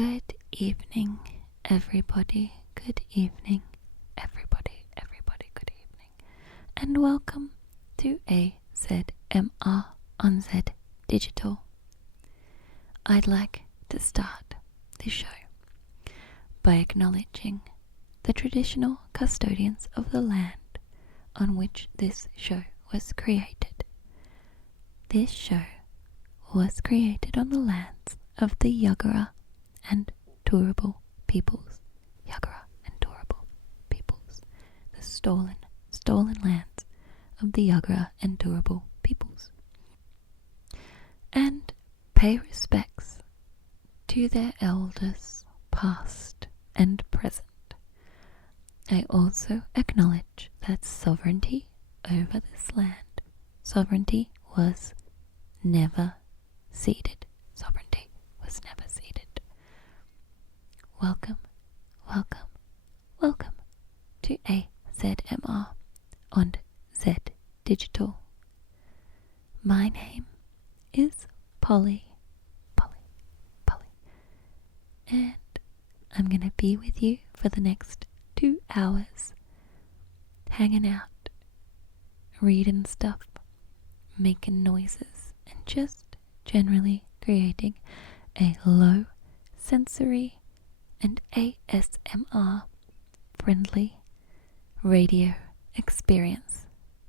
Good evening, everybody. Good evening, everybody. Good evening. And welcome to AZMR on Zed Digital. I'd like to start this show by acknowledging the traditional custodians of the land on which this show was created. This show was created on the lands of the Jagera and Turrbal peoples. Jagera and Turrbal peoples. The stolen lands of the Jagera and Turrbal peoples. And pay respects to their elders, past and present. I also acknowledge that sovereignty over this land, sovereignty was never ceded. Sovereignty was never ceded. Welcome to AzZMR on Zed Digital. My name is Polly, and I'm gonna be with you for the next 2 hours, hanging out, reading stuff, making noises, and just generally creating a low sensory and ASMR friendly radio experience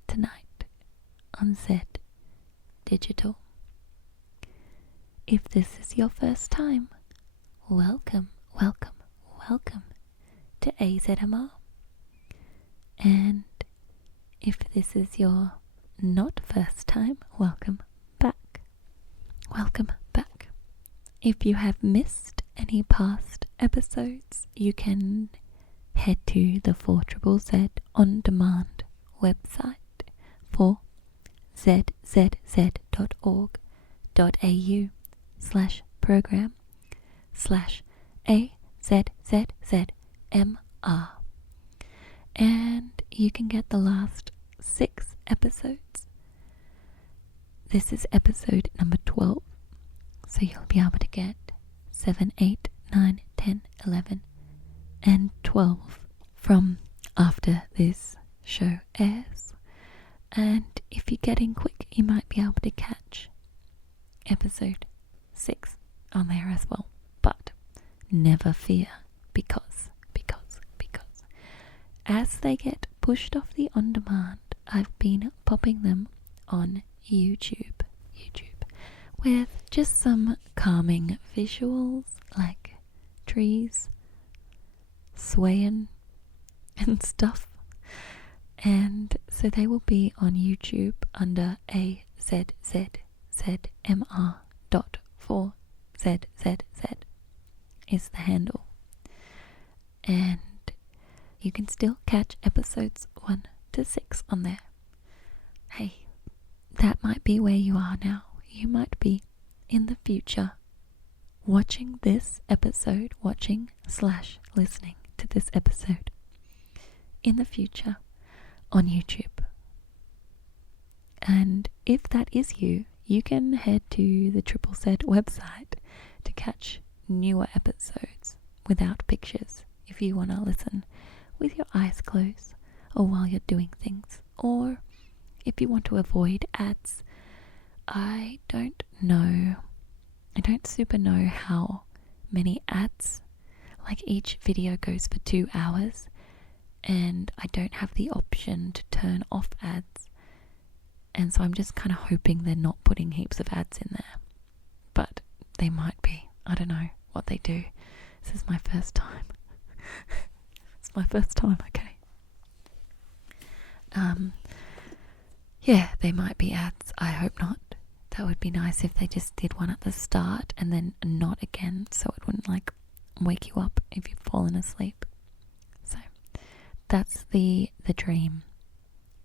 tonight on Zed Digital. If this is your first time, welcome to AZMR. And if this is your not first time, welcome back. If you have missed any past episodes, you can head to the 4ZZZ on demand website for zzz.org.au/program/AZZZMR. And you can get the last 6 episodes. This is episode number 12. So you'll be able to get 7, 8, 9, 10, 11, and 12 from after this show airs. And if you're getting quick, you might be able to catch episode 6 on there as well. But never fear, because as they get pushed off the on-demand, I've been popping them on YouTube with just some calming visuals like trees swaying and stuff. And so they will be on YouTube under AzZzMR.4ZZZ is the handle. And you can still catch episodes 1 to 6 on there. Hey, that might be where you are now. You might be in the future watching this episode, watching/listening to this episode in the future on YouTube. And if that is you, you can head to the ZZZ website to catch newer episodes without pictures if you want to listen with your eyes closed or while you're doing things, or if you want to avoid ads. I don't super know how many ads, like each video goes for 2 hours, and I don't have the option to turn off ads, and so I'm just kind of hoping they're not putting heaps of ads in there, but they might be. I don't know what they do. This is my first time. It's my first time, okay. Yeah, they might be ads. I hope not. That would be nice if they just did one at the start and then not again, so it wouldn't like wake you up if you've fallen asleep. So that's the dream.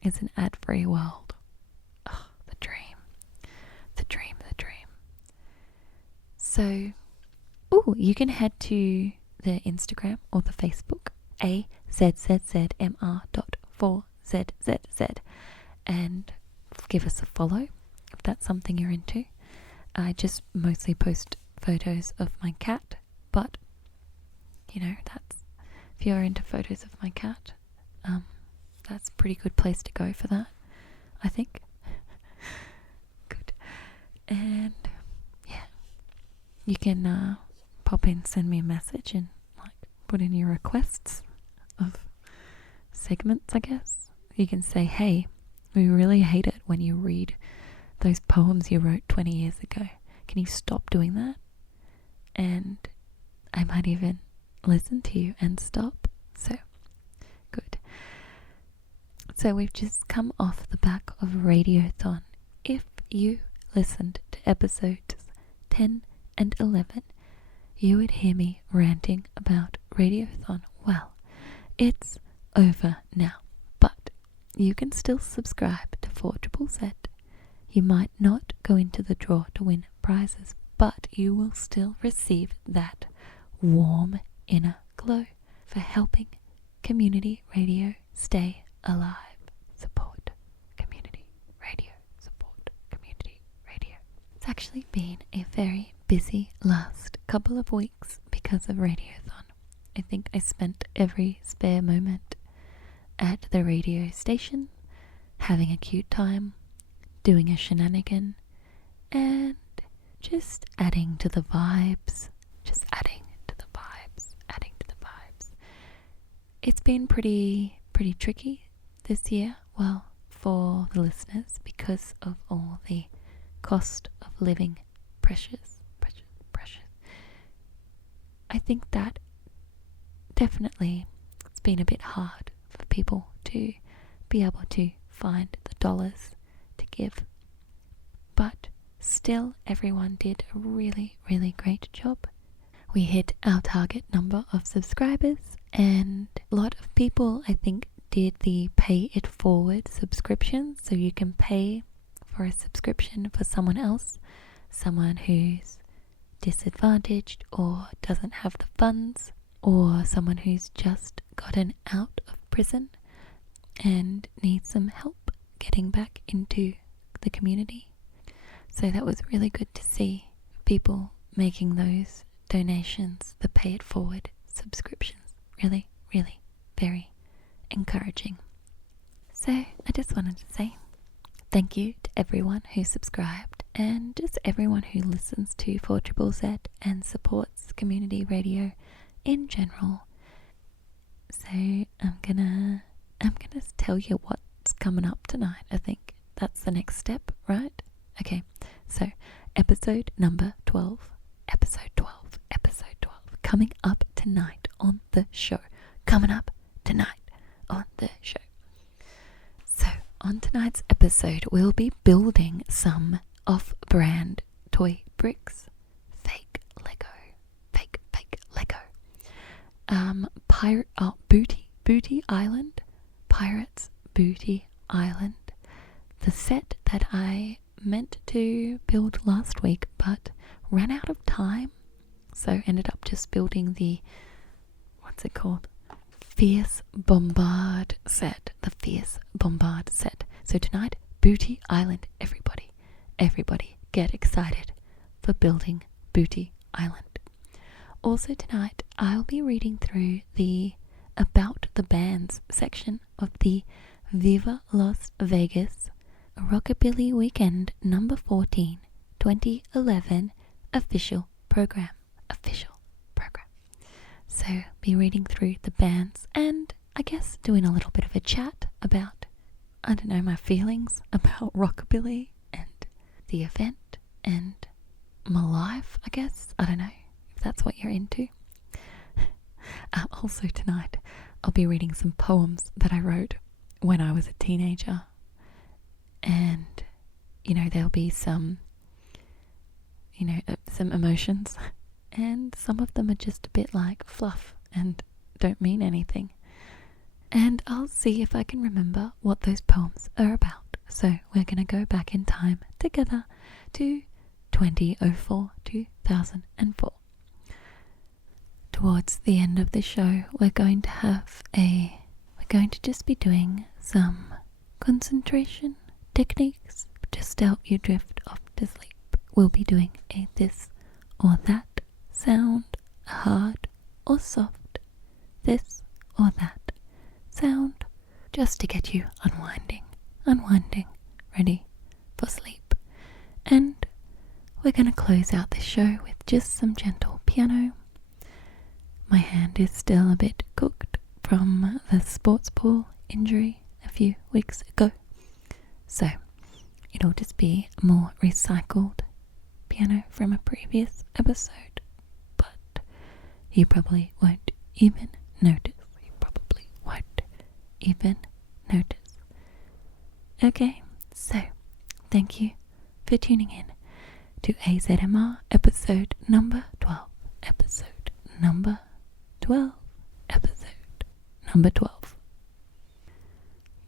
It's an ad-free world. Oh, the dream. So, you can head to the Instagram or the Facebook, AzZzMR.4ZZZ, and give us a follow if that's something you're into. I just mostly post photos of my cat, but that's, if you're into photos of my cat, that's a pretty good place to go for that, I think. Good. And yeah, you can pop in, send me a message, and put in your requests of segments, I guess. You can say, hey, we really hate it when you read those poems you wrote 20 years ago. Can you stop doing that? And I might even listen to you and stop. So, good. So we've just come off the back of Radiothon. If you listened to episodes 10 and 11, you would hear me ranting about Radiothon. Well, it's over now, but you can still subscribe to AzZzMR. You might not go into the draw to win prizes, but you will still receive that warm inner glow for helping community radio stay alive. Support community radio. Support community radio. It's actually been a very busy last couple of weeks because of Radiothon. I think I spent every spare moment at the radio station, having a cute time, doing a shenanigan, and just adding to the vibes. It's been pretty tricky this year, well, for the listeners, because of all the cost of living pressures. I think that definitely it's been a bit hard for people to be able to find the dollars to give. But still, everyone did a really, really great job. We hit our target number of subscribers, and a lot of people, I think, did the pay it forward subscription. So you can pay for a subscription for someone else, someone who's disadvantaged or doesn't have the funds, or someone who's just gotten out of prison and needs some help getting back into the community. So that was really good to see people making those donations, the pay it forward subscriptions. Really, really very encouraging. So I just wanted to say thank you to everyone who subscribed and just everyone who listens to AzZzMR and supports community radio in general. So I'm gonna tell you what's coming up tonight. I think that's the next step, right? Okay, so episode 12, coming up tonight on the show. So on tonight's episode, we'll be building some off-brand toy bricks, fake Lego. Booty Island, Pirates Booty Island, the set that I meant to build last week but ran out of time, so ended up just building the, what's it called? Fierce Bombard set. So tonight, Booty Island, everybody get excited for building Booty Island. Also tonight, I'll be reading through the About the Bands section of the Viva Las Vegas Rockabilly Weekend number 14, 2011 official program. So be reading through the bands and I guess doing a little bit of a chat about, I don't know, my feelings about rockabilly and the event and my life, I guess. I don't know if that's what you're into. Also tonight, I'll be reading some poems that I wrote when I was a teenager. And, there'll be some emotions. And some of them are just a bit like fluff and don't mean anything. And I'll see if I can remember what those poems are about. So we're going to go back in time together to 2004. Towards the end of the show, we're going to just be doing some concentration techniques just to help you drift off to sleep. We'll be doing a this or that sound hard or soft, this or that sound, just to get you unwinding, ready for sleep. And we're going to close out this show with just some gentle piano. My hand is still a bit cooked from the sports ball injury a few weeks ago, so it'll just be more recycled piano from a previous episode, but you probably won't even notice. Okay, so thank you for tuning in to AZMR episode number 12.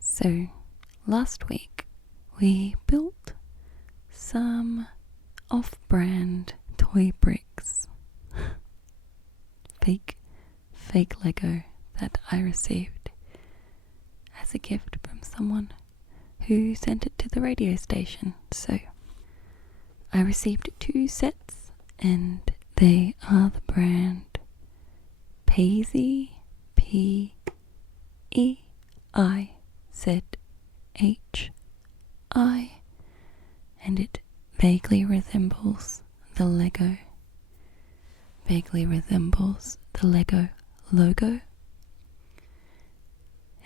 So last week we built some off-brand toy bricks, fake Lego that I received as a gift from someone who sent it to the radio station. So I received 2 sets, and they are the brand Paisley, P-E-I-Z-H-I, and it vaguely resembles the Lego logo.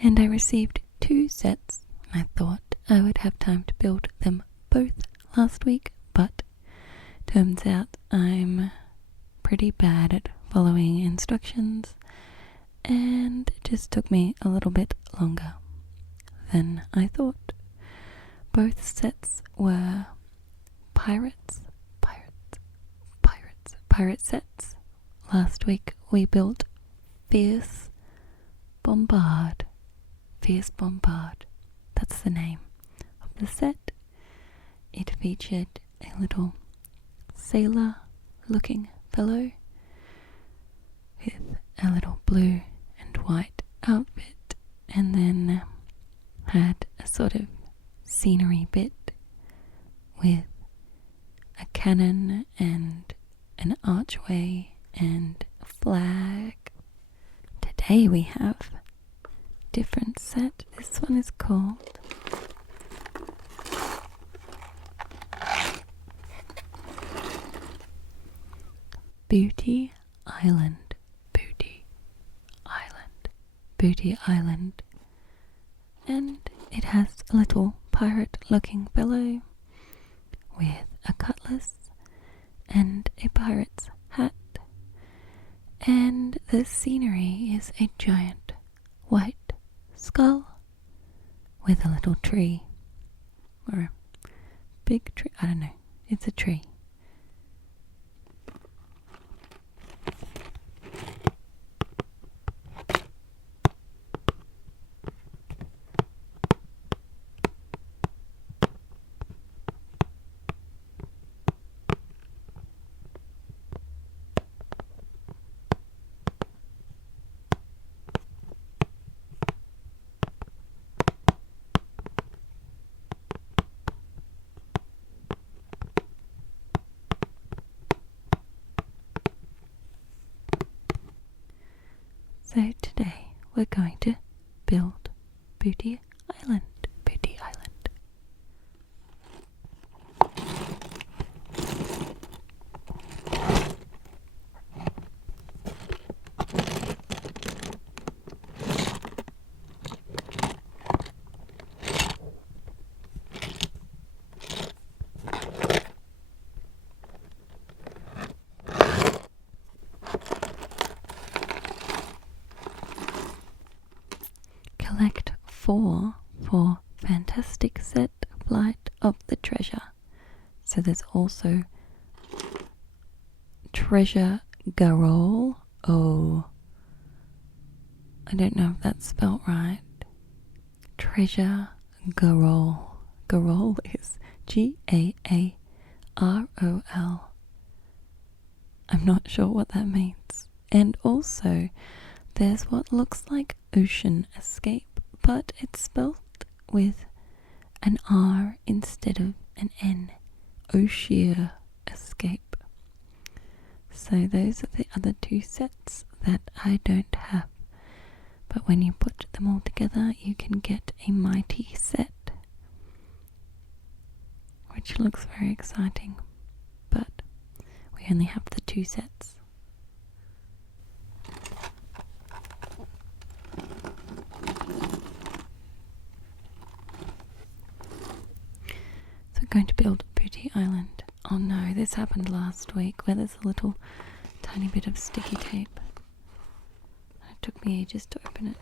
And I received 2 sets. I thought I would have time to build them both last week, but turns out I'm pretty bad at following instructions, and it just took me a little bit longer than I thought. Both sets were pirate sets. Last week we built Fierce Bombard. That's the name of the set. It featured a little sailor looking fellow with a little blue and white outfit, and then had a sort of scenery bit with a cannon and an archway and a flag. Today we have a different set. This one is called Booty Island, and it has a little pirate looking fellow with a cutlass and a pirate's hat, and the scenery is a giant white skull with a little tree, or a big tree, I don't know, it's a tree. So today we're going to build Booty Island. Collect 4 for Fantastic Set Flight of the Treasure. So there's also Treasure Garol. Oh, I don't know if that's spelt right. Treasure Garol. Garol is G-A-A-R-O-L. I'm not sure what that means. And also, there's what looks like Ocean Escape, but it's spelled with an R instead of an N. Ocean Escape. So those are the other two sets that I don't have. But when you put them all together, you can get a mighty set, which looks very exciting. But we only have the two sets. So we're going to build Booty Island. Oh no, this happened last week where there's a little tiny bit of sticky tape. It took me ages to open it.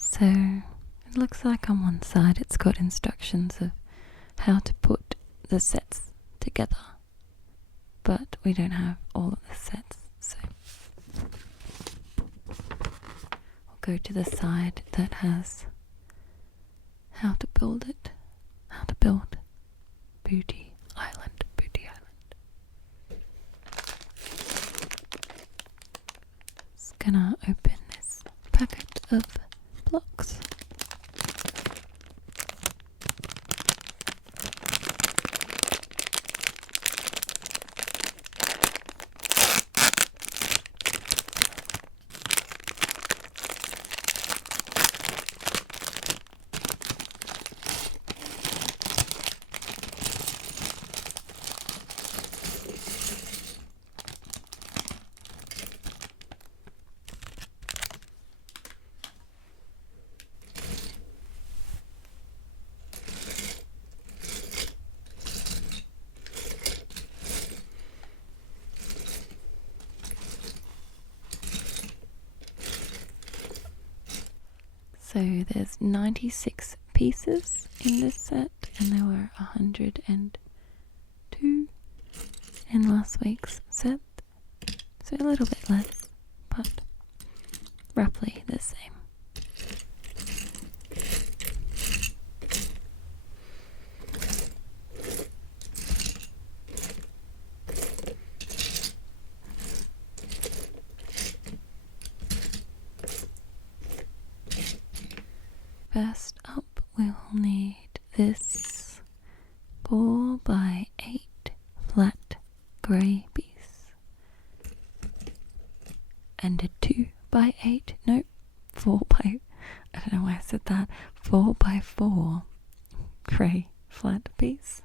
So it looks like on one side it's got instructions of how to put the sets together, but we don't have all of the sets, so we'll go to the side that has how to build it, how to build Booty Island, Booty Island. Just gonna open this packet of blocks. So there's 96 pieces in this set, and there were 102 in last week's set, so a little bit less, but roughly the same. First up, we'll need this 4x8 flat grey piece and a 2x8, no, 4x, I don't know why I said that, 4x4 grey flat piece.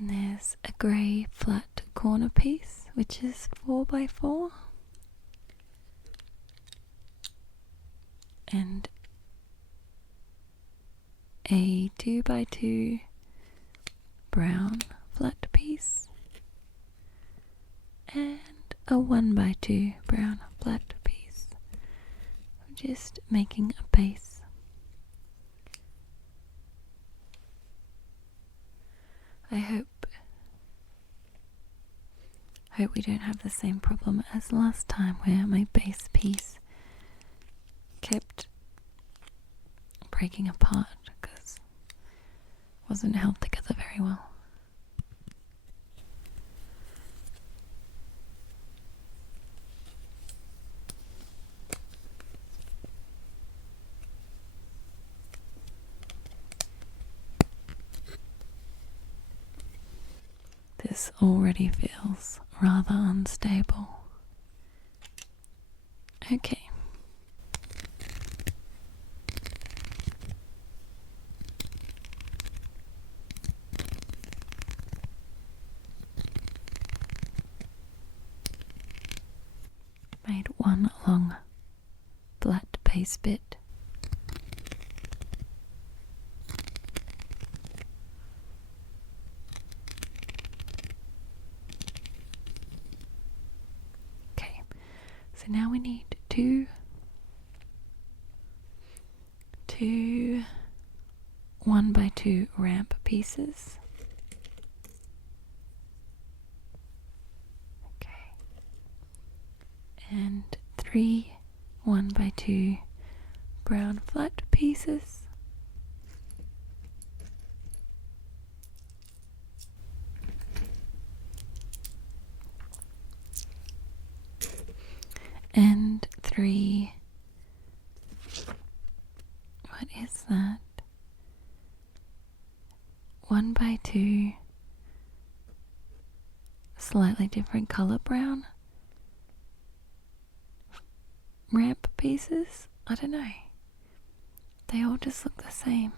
And there's a grey flat corner piece, which is 4x4. And a 2x2 brown flat piece. And a 1x2 brown flat piece. I'm just making a base. I hope we don't have the same problem as last time where my base piece kept breaking apart because it wasn't held together very well. This already feels rather unstable. Okay. Made one long flat base bit. So now we need two 1x2 ramp pieces. Okay. And 3 1x2 brown flat pieces. And 3, what is that? 1x2 slightly different color brown ramp pieces? I don't know. They all just look the same.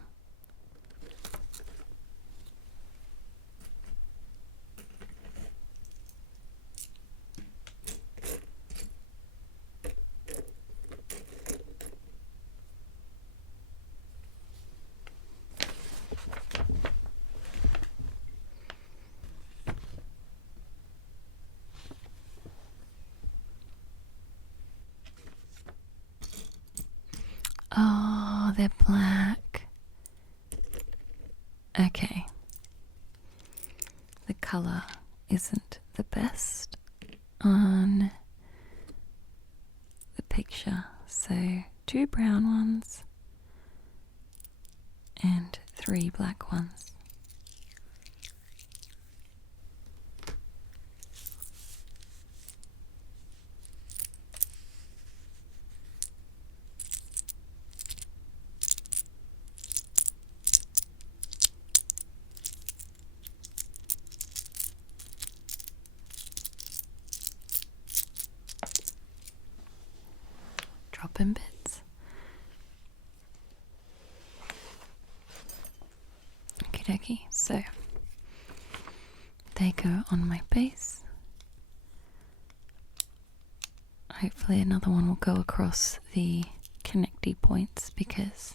Oh, they're black. Okay. The colour isn't the best on the picture. So 2 brown ones and 3 black ones. Dropping bits. Okie dokie, so they go on my base. Hopefully another one will go across the connecty points because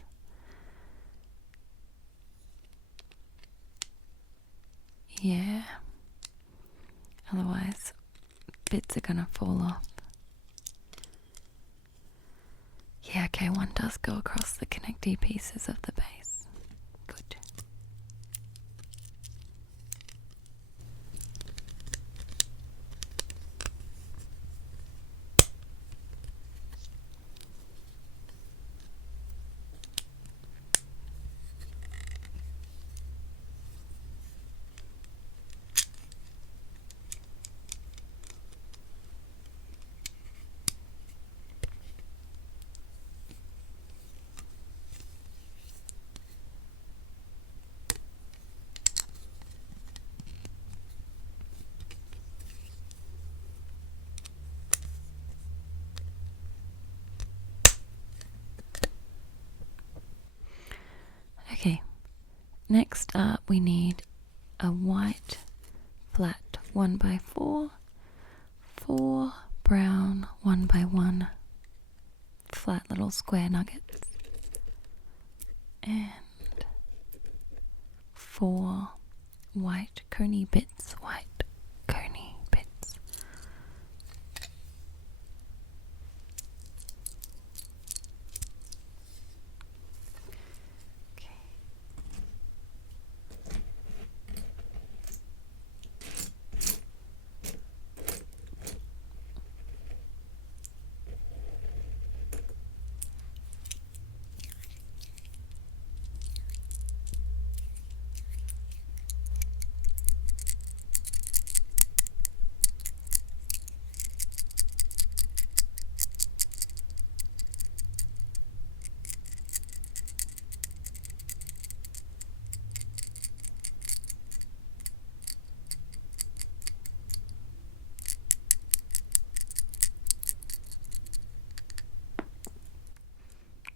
yeah, otherwise bits are gonna fall off. Yeah, okay, one does go across the connecty pieces of the base. Good. Okay, next up we need a white flat 1x4, 4 brown 1x1 flat little square nuggets, and 4 white coney bits, white coney bits. Okay.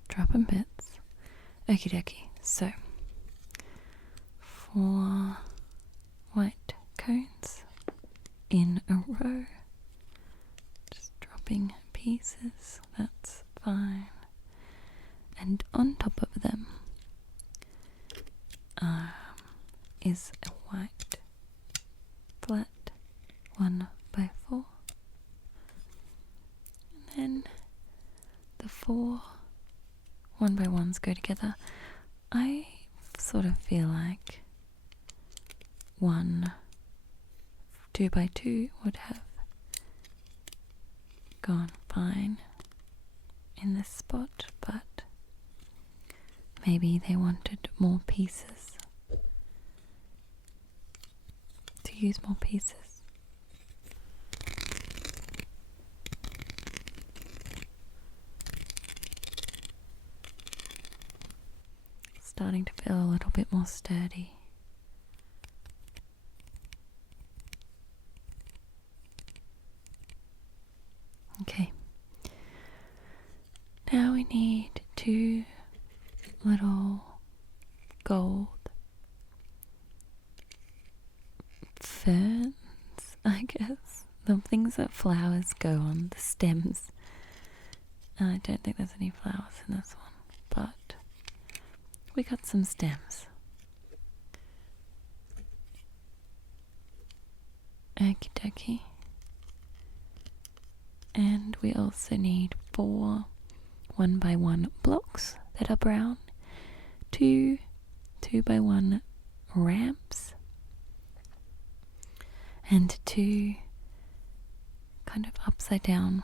Dropping bits. Okie dokie. So, 4 white cones in a row. Just dropping pieces. That's fine. And on top of them is a white flat 1x4. And then the 4 1x1s go together. I sort of feel like 1 2x2 would have gone fine in this spot, but maybe they wanted more pieces, to use more pieces. Starting to feel a little bit more sturdy. Okay. Now we need 2 little gold ferns, I guess. The things that flowers go on, the stems. I don't think there's any flowers in this one, but we got some stems. Okie dokie. And we also need 4 1x1 blocks that are brown, 2 2x1 ramps, and 2 kind of upside down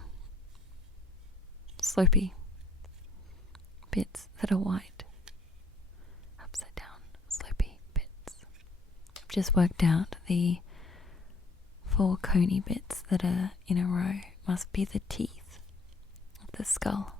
slopey bits that are white. Upside down slopey bits. I've just worked out the 4 coney bits that are in a row must be the teeth of the skull.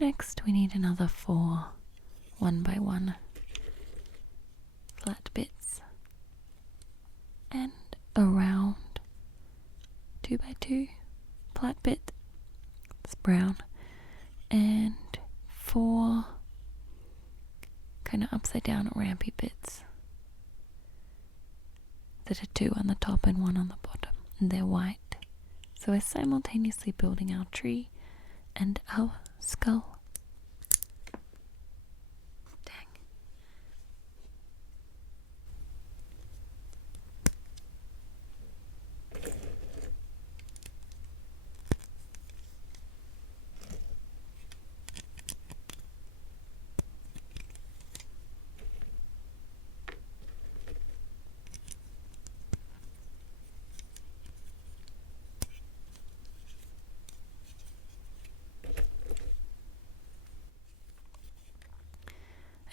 Next we need another 4 1x1 flat bits and a round 2x2 flat bit. It's brown, and 4 kind of upside down rampy bits instead of 2 on the top and 1 on the bottom, and they're white. So we're simultaneously building our tree and our skull. Dang.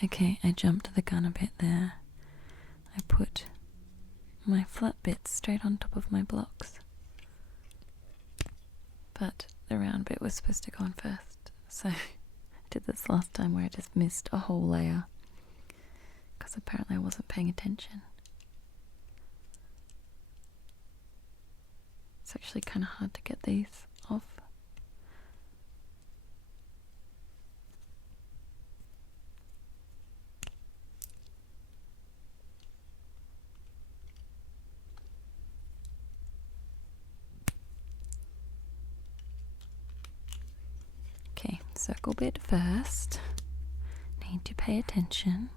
Okay, I jumped the gun a bit there. I put my flat bits straight on top of my blocks. But the round bit was supposed to go on first. So I did this last time where I just missed a whole layer. Because apparently I wasn't paying attention. It's actually kind of hard to get these off. Okay, circle bit first. Need to pay attention.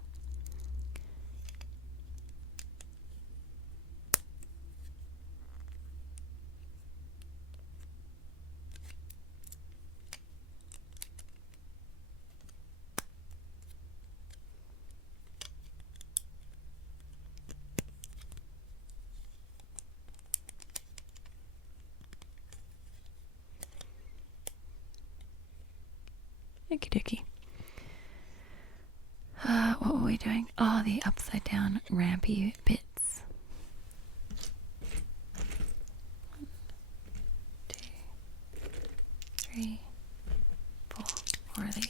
Okie dokie. What were we doing? Oh, the upside down rampy bits. 1, 2, 3, 4. 4 of these.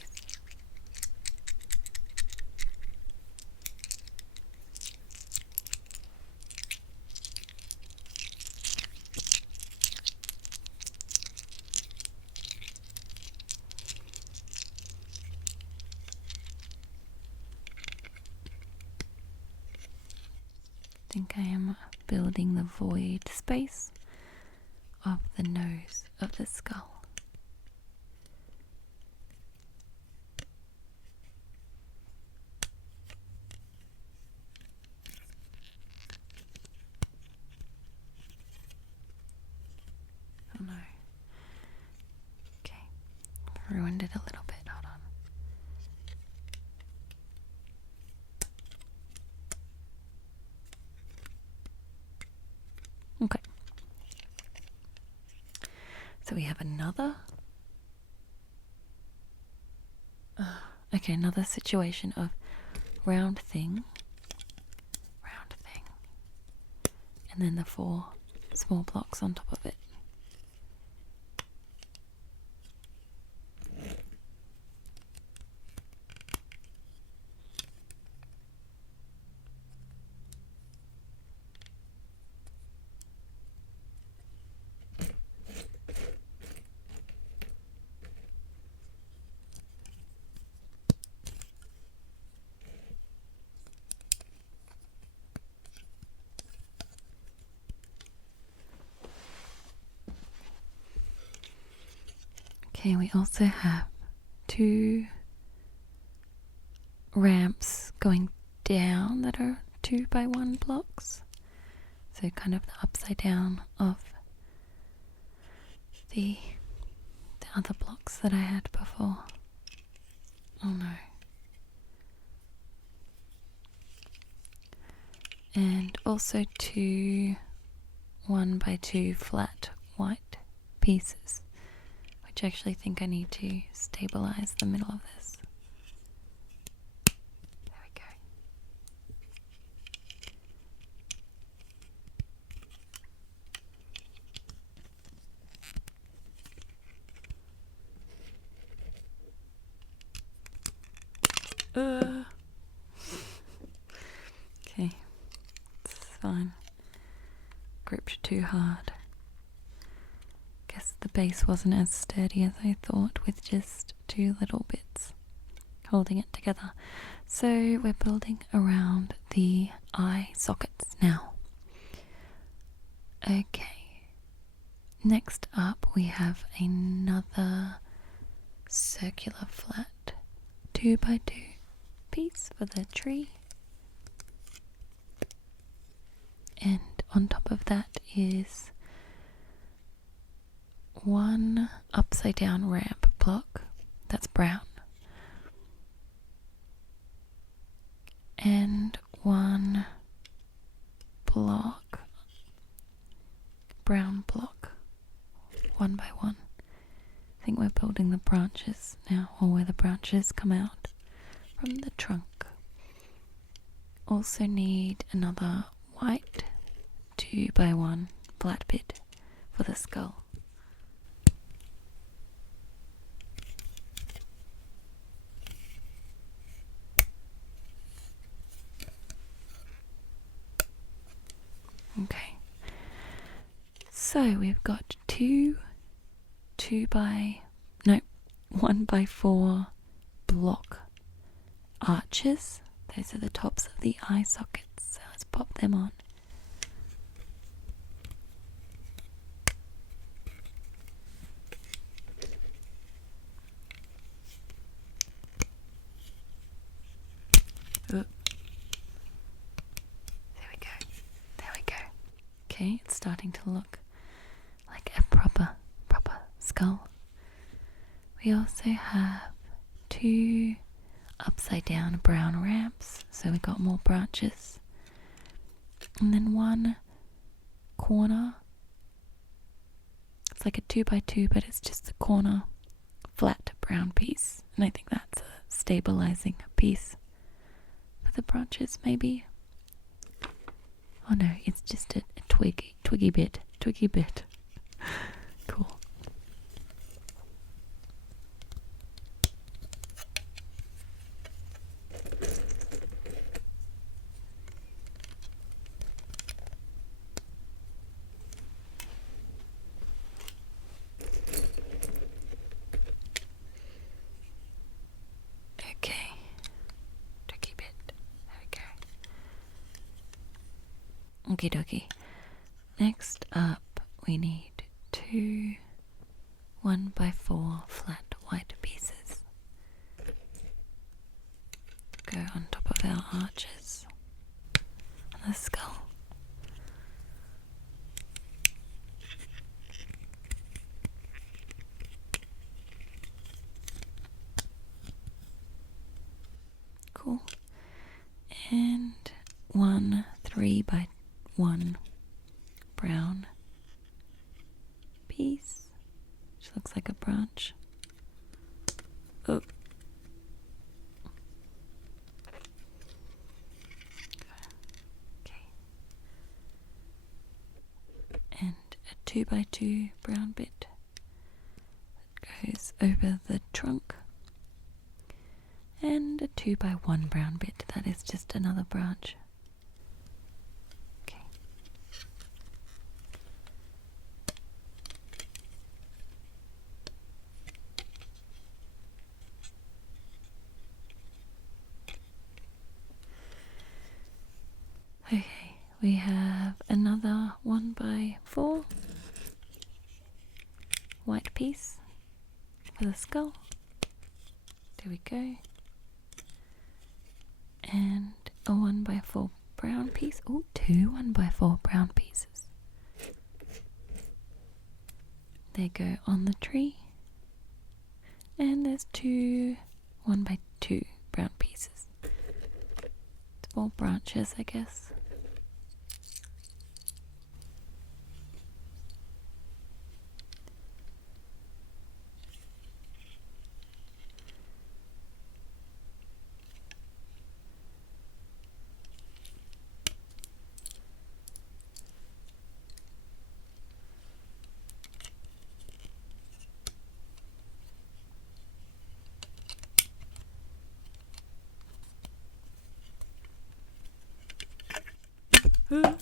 I think I am building the void space of the nose of the skull. Oh no. Okay, ruined it a little bit. Hold on. Okay. So we have another. Okay, another situation of round thing, and then the 4 small blocks on top of it. Okay, we also have 2 ramps going down that are 2 by 1 blocks. So kind of the upside down of the other blocks that I had before. Oh no. And also 2 1 by 2 flat white pieces, which I actually think I need to stabilize the middle of this. There we go. Okay, it's fine. Gripped too hard. Guess the base wasn't as sturdy as I thought with just 2 little bits holding it together. So we're building around the eye sockets now. Okay, next up we have another circular flat 2x2 piece for the tree, and on top of that is one upside down ramp block that's brown, and one block, brown block, 1 by 1. I think we're building the branches now, or where the branches come out from the trunk. Also need another white 2 by 1 flat bit for the skull. Okay, so we've got 1 by 4 block arches. Those are the tops of the eye sockets, so let's pop them on. There we go. There we go. Okay, it's starting to look like a proper skull. We also have 2 upside down brown ramps, so we got more branches. And then one corner. It's like a 2 by 2, but it's just the corner flat brown piece. And I think that's a stabilizing piece for the branches, maybe. Oh no, it's just a twiggy bit. Cool. Okay, tricky bit. There we go. Okie dokie. Next up, we need 2 1 by 4 flat white pieces. Go on top of our arches on the skull. Cool. And 1 3 by 1 brown piece, which looks like a branch. Oh. Okay. And a 2 by 2 brown bit that goes over the trunk. And a 2 by 1 brown bit, that is just another branch. Okay. Okay, we have another 1 by 4 white piece for the skull. There we go. And a 1 by 4 brown piece. Oh, 2 1 by 4 brown pieces. They go on the tree. And there's 2 1 by 2 brown pieces. Small branches, I guess. Oh.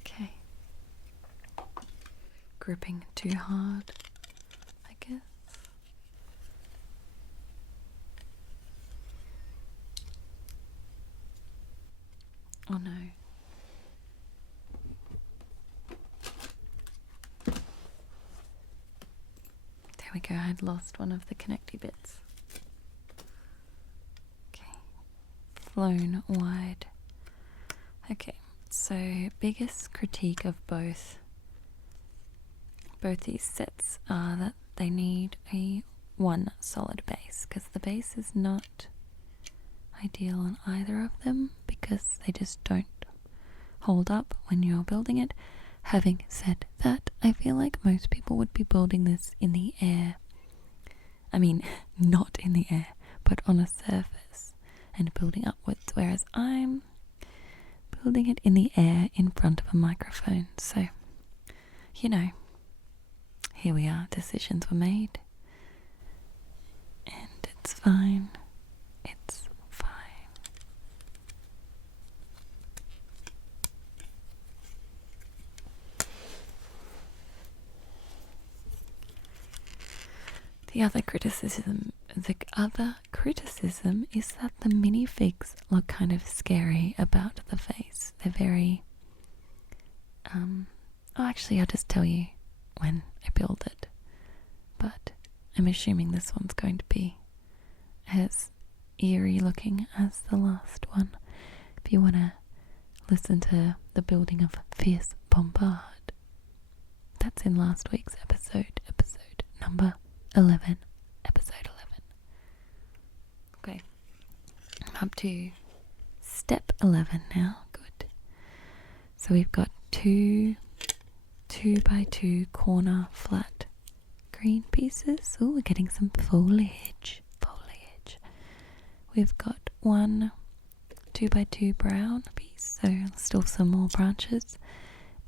Okay. Gripping too hard, I guess. we go. I'd lost one of the connecty bits. Okay. Flown wide. Okay, so biggest critique of both these sets are that they need one solid base, because the base is not ideal on either of them because they just don't hold up when you're building it. Having said that, I feel like most people would be building this in the air. I mean, not in the air, but on a surface and building upwards, whereas I'm building it in the air in front of a microphone. So, you know, here we are, decisions were made. And it's fine. It's fine. The other criticism is that the minifigs look kind of scary about the face. They're very actually I'll just tell you when I build it. But I'm assuming this one's going to be as eerie looking as the last one. If you want to listen to the building of Fierce Bombard, that's in last week's episode number 11. Episode 11. Okay. I'm up to step 11 now. Good. So we've got two 2x2 corner flat green pieces. Oh, we're getting some foliage. We've got one 2x2 brown piece, so still some more branches,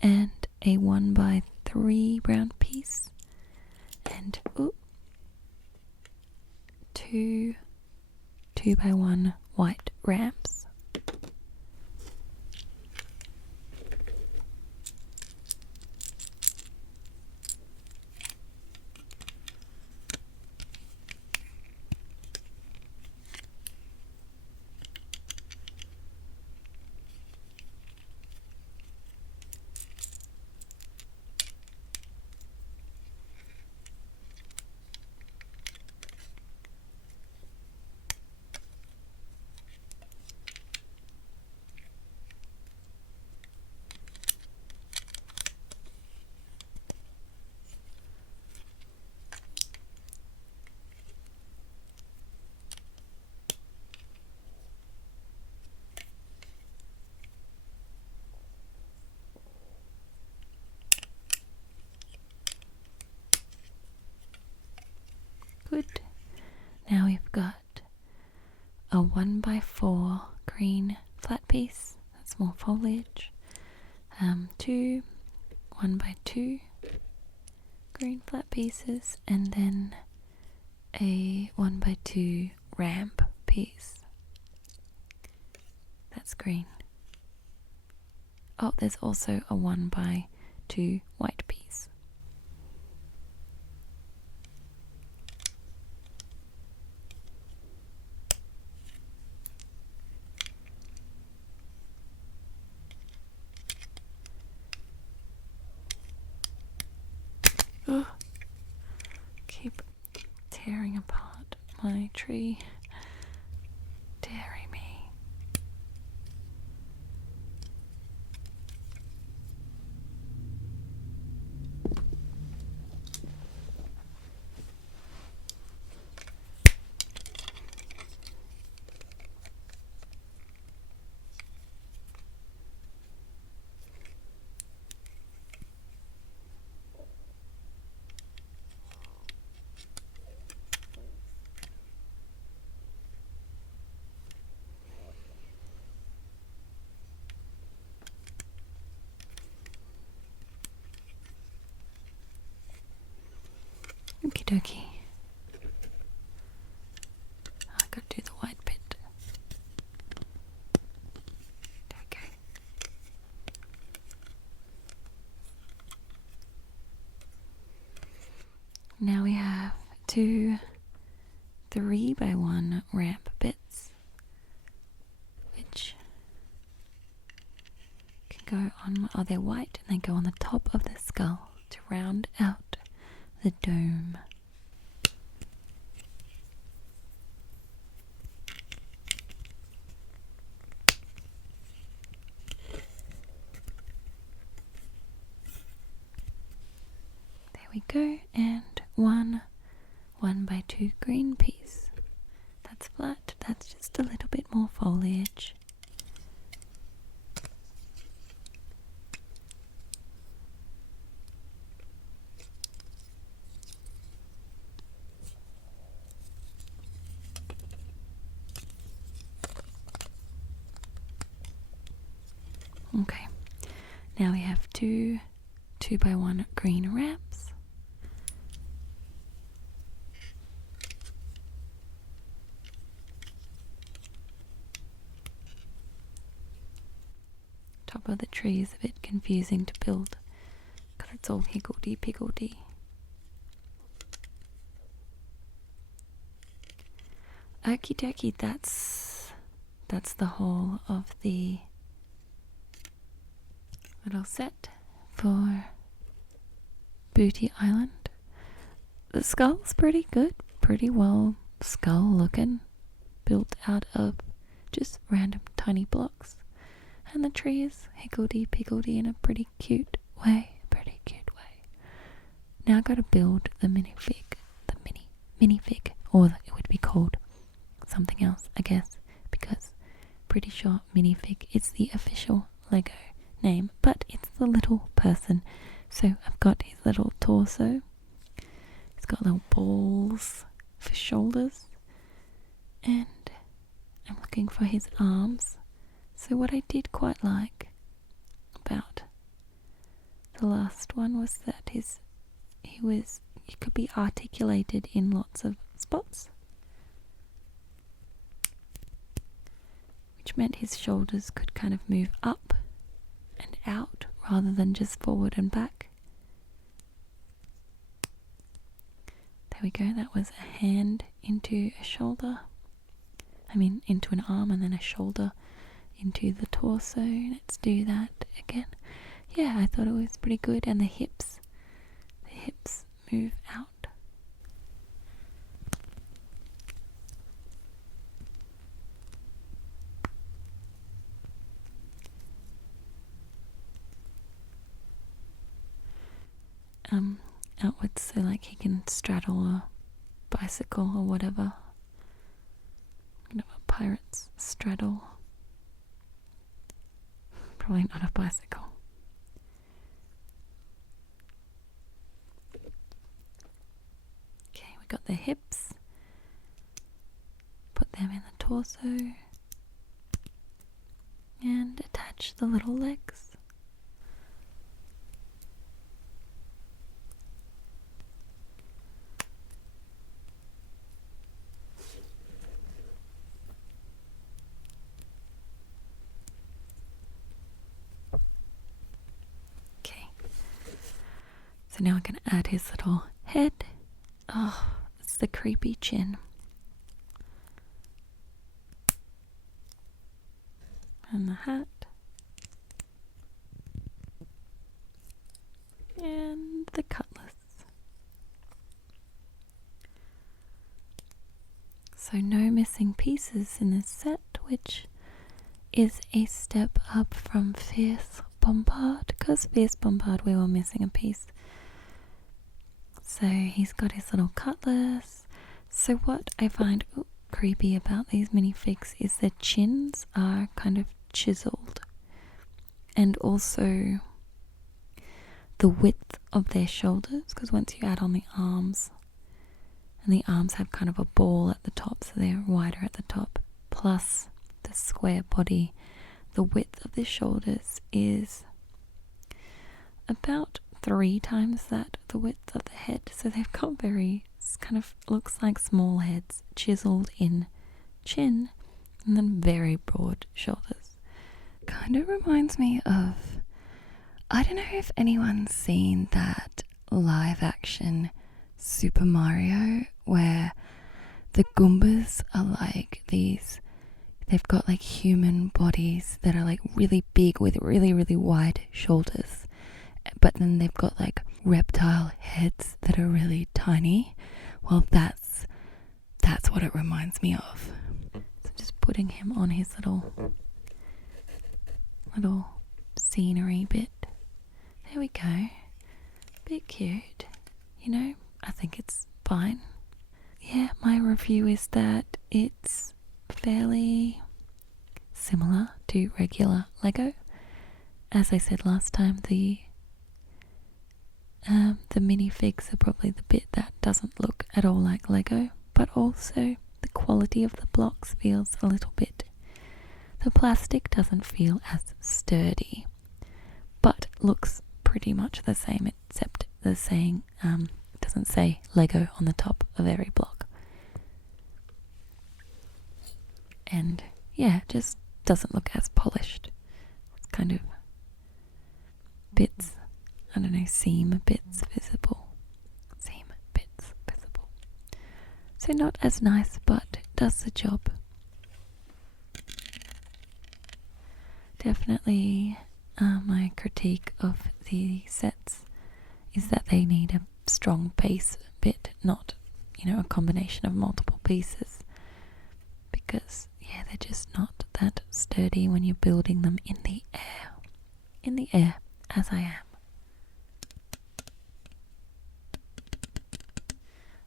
and a 1x3 brown piece, and two 2x1 white ramps. Good. Now we've got a 1x4 green flat piece. That's more foliage. Two 1x2 green flat pieces, and then a 1x2 ramp piece. That's green. Oh, there's also a 1x2 white piece. Oh, keep tearing apart my tree. Dairy me. Okie dokie. I gotta do the white bit. There we go. Now we have two 3x1 ramp bits, which can go on, they're white and they go on the top of the skull to round out the dome. we go, and one 1x2 green piece. That's flat, that's just a little bit more foliage. Okay, now we have two 2x1 green wraps. Top of the tree is a bit confusing to build because it's all higgledy-piggledy. Okie dokie, that's the whole of the little set for Booty Island. The skull's pretty good, pretty well skull looking, built out of just random tiny blocks. And the tree is higgledy-piggledy in a pretty cute way. Now I gotta build the minifig, minifig, or it would be called something else, I guess, because pretty sure minifig is the official Lego name, but it's the little person. So I've got his little torso. He's got little balls for shoulders, and I'm looking for his arms. So what I did quite like about the last one was that he could be articulated in lots of spots, which meant his shoulders could kind of move up and out rather than just forward and back. There we go, that was a hand into a shoulder. Into an arm and then a shoulder into the torso. Let's do that again. Yeah, I thought it was pretty good. And the hips move out. Outwards, so like he can straddle a bicycle or whatever. Kind of a pirate's straddle. Probably not a bicycle. Okay, we got the hips. Put them in the torso. And attach the little legs. So now I can add his little head. Oh, it's the creepy chin. And the hat. And the cutlass. So no missing pieces in this set, which is a step up from Fierce Bombard, because Fierce Bombard we were missing a piece. So he's got his little cutlass. So what I find creepy about these minifigs is their chins are kind of chiseled, and also the width of their shoulders, because once you add on the arms, and the arms have kind of a ball at the top, so they're wider at the top, plus the square body, the width of the shoulders is about 3 times that, the width of the head. So they've got kind of looks like small heads, chiseled in chin, and then very broad shoulders. Kind of reminds me of, I don't know if anyone's seen that live action Super Mario where the Goombas are like these, they've got like human bodies that are like really big with really, really wide shoulders, but then they've got like reptile heads that are really tiny. Well, that's what it reminds me of. So just putting him on his little scenery bit. There we go. Bit cute. I think it's fine. Yeah, my review is that it's fairly similar to regular Lego. As I said last time, the minifigs are probably the bit that doesn't look at all like Lego, but also the quality of the blocks feels a little bit. The plastic doesn't feel as sturdy, but looks pretty much the same, except the saying doesn't say Lego on the top of every block. And yeah, it just doesn't look as polished. It's kind of bits, seam bits visible. So not as nice, but it does the job. Definitely my critique of the sets is that they need a strong base bit, not, a combination of multiple pieces. Because, yeah, they're just not that sturdy when you're building them in the air. In the air, as I am.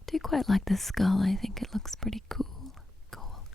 I do quite like the skull. I think it looks pretty cool. Cool.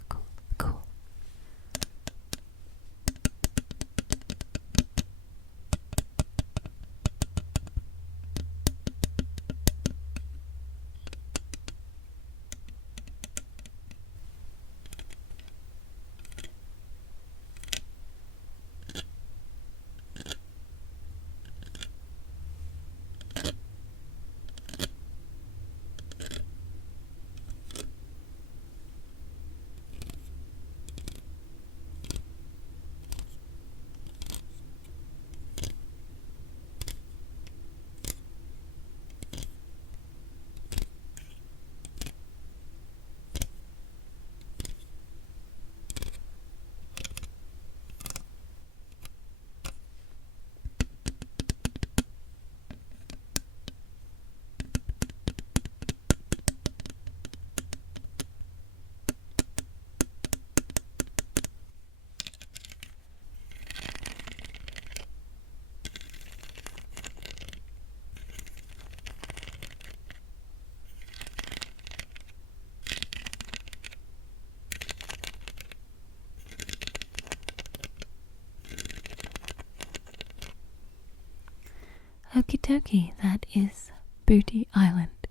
Okie dokie, that is Booty Island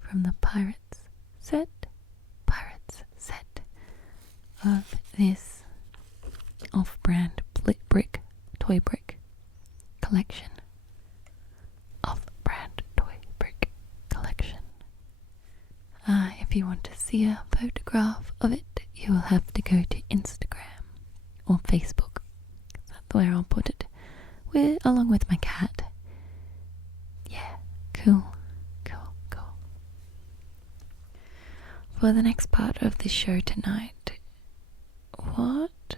from the Pirates set of this off-brand toy brick collection. If you want to see a photograph of it, you will have to go to Instagram or Facebook. That's where I'll put it, along with my cat. Yeah, cool. For the next part of the show tonight, what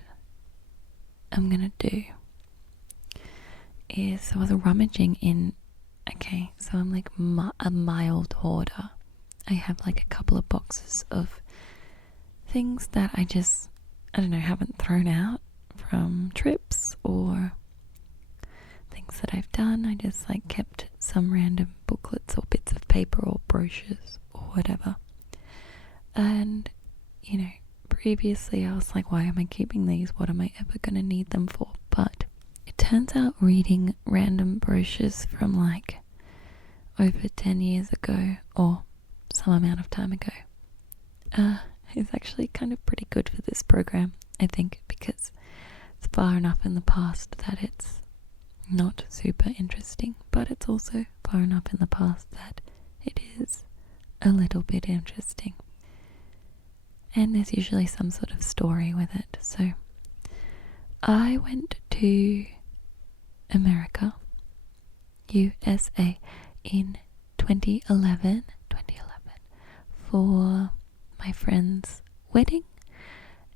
I'm gonna do is, I was rummaging in, so I'm like a mild hoarder. I have like a couple of boxes of things that I just, haven't thrown out from trips or things that I've done. I just kept some random booklets or bits of paper or brochures or whatever. And, previously I was like, why am I keeping these? What am I ever going to need them for? But it turns out reading random brochures from over 10 years ago or some amount of time ago is actually kind of pretty good for this program, I think, because it's far enough in the past that it's not super interesting, but it's also far enough in the past that it is a little bit interesting. And there's usually some sort of story with it. So I went to America, USA, in 2011 for my friend's wedding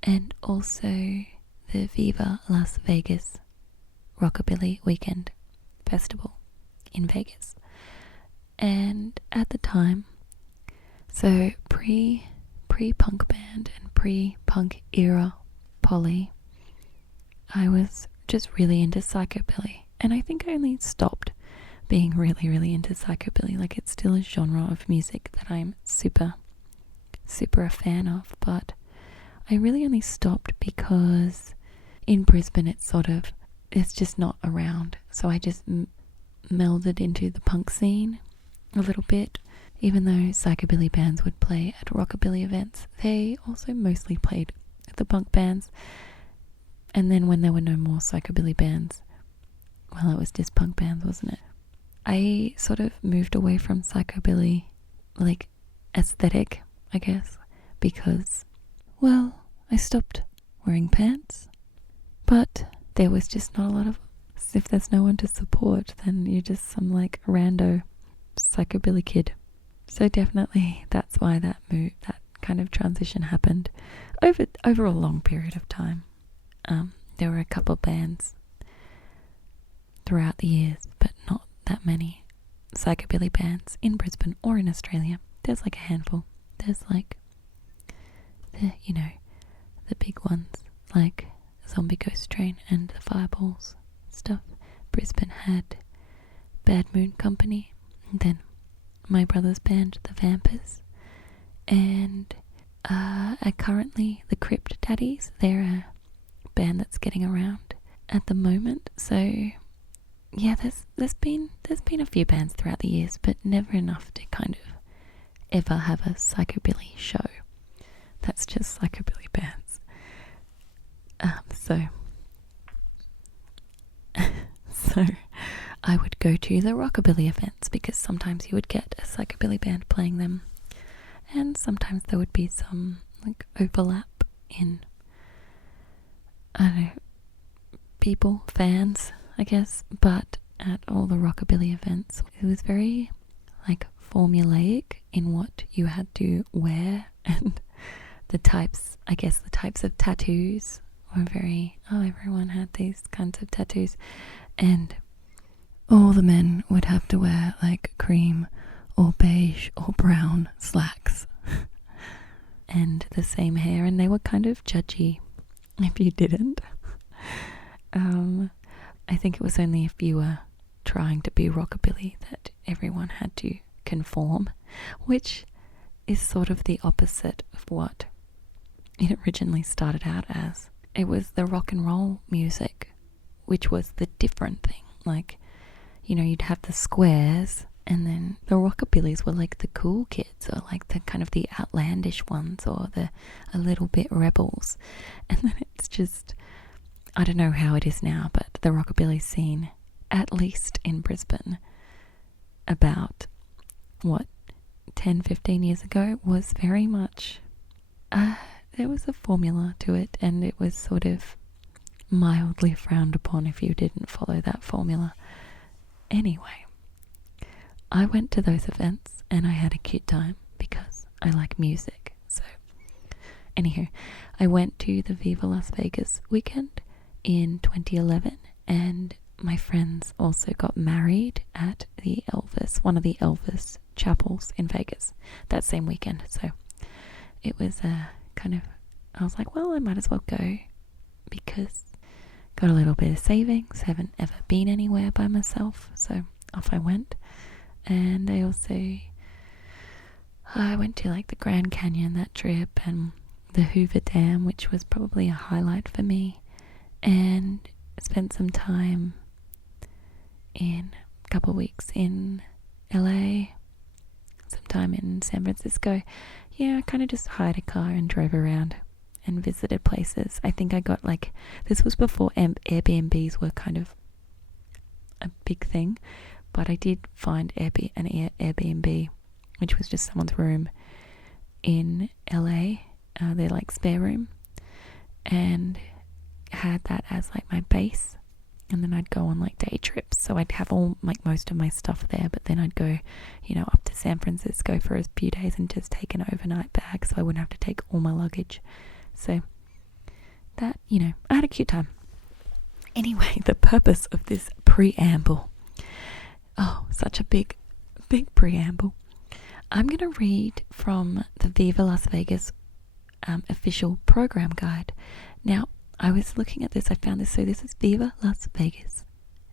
and also the Viva Las Vegas Rockabilly Weekend Festival in Vegas. And at the time, so pre-punk band and pre-punk era Polly, I was just really into psychobilly, and I think I only stopped being really, really into psychobilly. Like, it's still a genre of music that I'm super, super a fan of, but I really only stopped because in Brisbane it's just not around. So I just melded into the punk scene a little bit. Even though psychobilly bands would play at rockabilly events, they also mostly played at the punk bands. And then when there were no more psychobilly bands, well, it was just punk bands, wasn't it? I sort of moved away from psychobilly, like, aesthetic, I guess, because, well, I stopped wearing pants. But there was just not a lot of, if there's no one to support, then you're just some, like, rando psychobilly kid. So definitely that's why that kind of transition happened over a long period of time. There were a couple of bands throughout the years, but not that many psychobilly bands in Brisbane or in Australia. There's like a handful. There's like the big ones like Zombie Ghost Train and the Fireballs stuff. Brisbane had Bad Moon Company, and then my brother's band, the Vampers, and currently the Crypt Daddies. They're a band that's getting around at the moment. So yeah, there's been a few bands throughout the years, but never enough to kind of ever have a psychobilly show. That's just psychobilly bands. So I would go to the rockabilly events because sometimes you would get a psychobilly band playing them, and sometimes there would be some like overlap in, I don't know, people, fans, I guess. But at all the rockabilly events, it was very like formulaic in what you had to wear, and the types of tattoos were very, everyone had these kinds of tattoos, and all the men would have to wear like cream or beige or brown slacks and the same hair, and they were kind of judgy if you didn't. I think it was only if you were trying to be rockabilly that everyone had to conform, which is sort of the opposite of what it originally started out as. It was the rock and roll music, which was the different thing. Like, you'd have the squares, and then the rockabillys were like the cool kids, or like the kind of the outlandish ones, or a little bit rebels. And then it's just, I don't know how it is now, but the rockabilly scene, at least in Brisbane, about 10, 15 years ago, was very much, there was a formula to it, and it was sort of mildly frowned upon if you didn't follow that formula. Anyway, I went to those events and I had a cute time because I like music. So, anywho, I went to the Viva Las Vegas weekend in 2011, and my friends also got married at one of the Elvis chapels in Vegas that same weekend. So it was I was like, well, I might as well go because got a little bit of savings, haven't ever been anywhere by myself, so off I went. And I went to like the Grand Canyon that trip, and the Hoover Dam, which was probably a highlight for me, and spent some time in a couple of weeks in LA, some time in San Francisco. Yeah, I kind of just hired a car and drove around and visited places. I think I got this was before Airbnbs were kind of a big thing, but I did find an Airbnb, which was just someone's room in LA, their spare room, and had that as my base. And then I'd go on day trips, so I'd have all most of my stuff there, but then I'd go up to San Francisco for a few days and just take an overnight bag so I wouldn't have to take all my luggage. So that, I had a cute time. Anyway, the purpose of this preamble, such a big preamble. I'm going to read from the Viva Las Vegas official program guide. Now, I was looking at this, I found this, so this is Viva Las Vegas,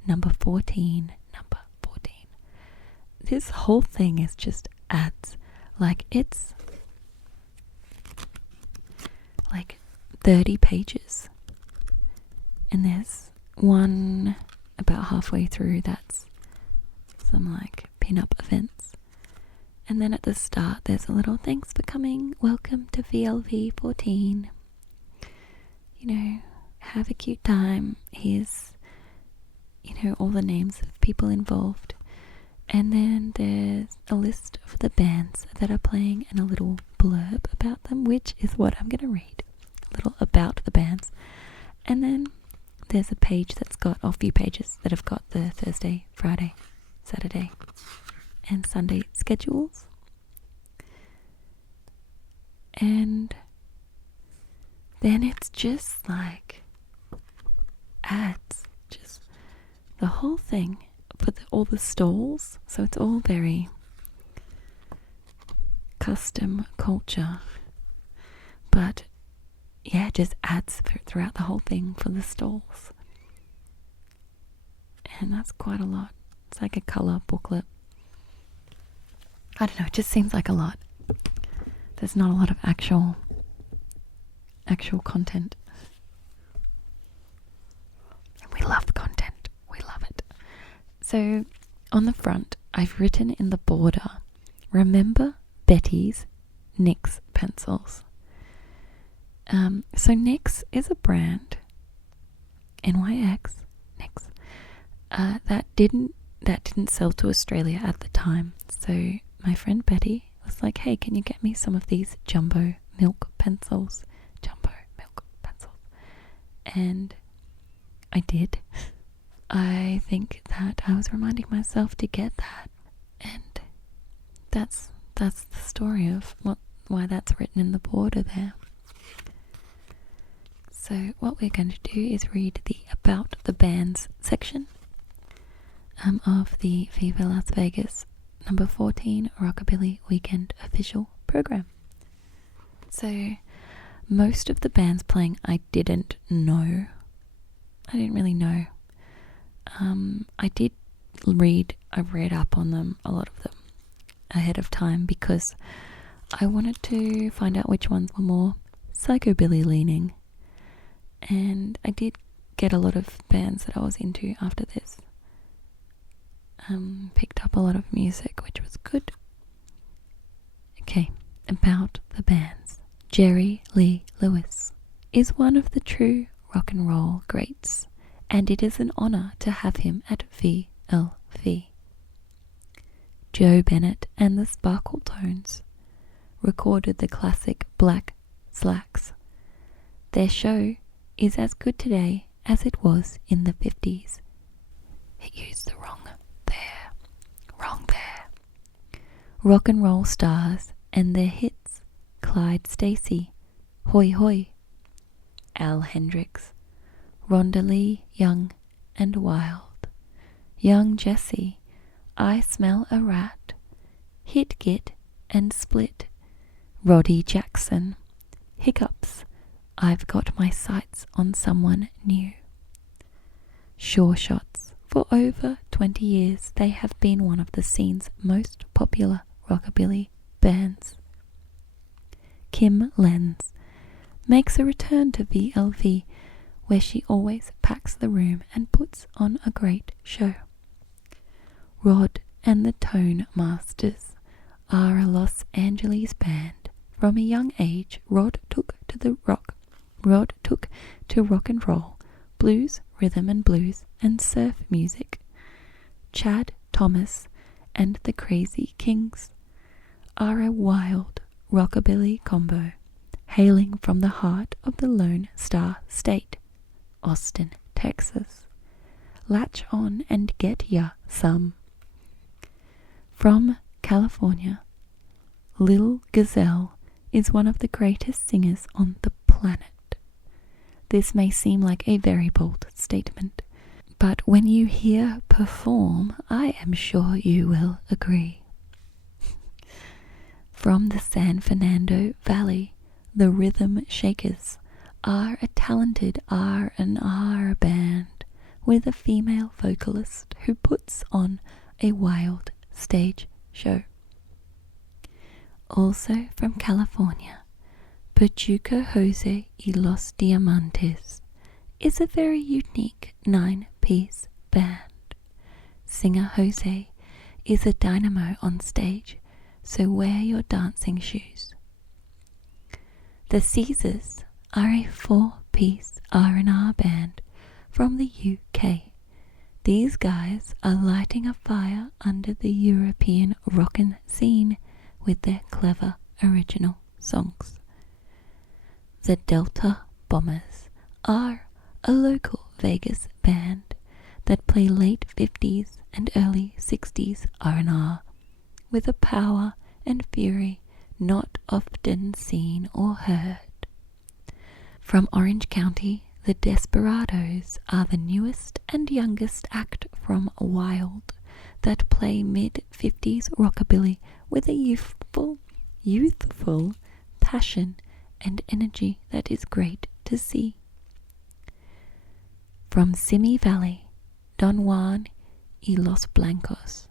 number 14. this whole thing is just ads. Like, it's like 30 pages. And there's one about halfway through that's some like pin-up events. And then at the start there's a little thanks for coming, welcome to VLV 14. You know, have a cute time. Here's, you know, all the names of people involved. And then there's a list of the bands that are playing and a little blurb about them, which is what I'm going to read. A little about the bands. And then there's a page that's got, or a few pages that have got the Thursday, Friday, Saturday and Sunday schedules. And then it's just like ads, just the whole thing for all the stalls. So it's all very custom culture, but yeah, just ads throughout the whole thing for the stalls. And that's quite a lot. It's like a colour booklet. I don't know, it just seems like a lot. There's not a lot of actual content. And we love content. We love it. So on the front, I've written in the border, remember Betty's NYX pencils. So NYX is a brand, NYX, NYX, that didn't sell to Australia at the time. So my friend Betty was like, hey, can you get me some of these jumbo milk pencils? And I did. I think that I was reminding myself to get that. And that's the story of why that's written in the border there. So what we're going to do is read the About the Bands section of the Viva Las Vegas number 14 Rockabilly Weekend official program. So most of the bands playing I didn't know. I didn't really know. I read up on them, a lot of them, ahead of time because I wanted to find out which ones were more psychobilly leaning. And I did get a lot of bands that I was into after this. Picked up a lot of music, which was good. Okay, about the bands. Jerry Lee Lewis is one of the true rock and roll greats, and it is an honor to have him at VLV. Joe Bennett and the Sparkle Tones recorded the classic Black Slacks. Their show is as good today as it was in the 50s. It used the wrong there. Rock and roll stars and their hits: Clyde Stacy, Hoy Hoy, Al Hendricks, Rhonda Lee, Young and Wild, Young Jesse, I Smell a Rat, Hit Git and Split, Roddy Jackson, Hiccups, I've Got My Sights on Someone New. Sure Shots. For over 20 years, they have been one of the scene's most popular rockabilly bands. Kim Lenz makes a return to VLV, where she always packs the room and puts on a great show. Rod and the Tone Masters are a Los Angeles band. From a young age, Rod took to rock and roll, blues, rhythm and blues, and surf music. Chad Thomas and the Crazy Kings are a wild rockabilly combo, hailing from the heart of the Lone Star State, Austin, Texas. Latch on and get ya some. From California, Lil Gazelle is one of the greatest singers on the planet. This may seem like a very bold statement, but when you hear perform, I am sure you will agree. From the San Fernando Valley, the Rhythm Shakers are a talented R&R band with a female vocalist who puts on a wild stage show. Also from California, Pachuca Jose y Los Diamantes is a very unique 9-piece band. Singer Jose is a dynamo on stage, so wear your dancing shoes. The Caesars are a 4-piece R&R band from the UK. These guys are lighting a fire under the European rockin' scene with their clever original songs. The Delta Bombers are a local Vegas band that play late 50s and early 60s R&R with a power and fury not often seen or heard. From Orange County, the Desperados are the newest and youngest act from Wild that play mid-50s rockabilly with a youthful passion and energy that is great to see. From Simi Valley, Don Juan y Los Blancos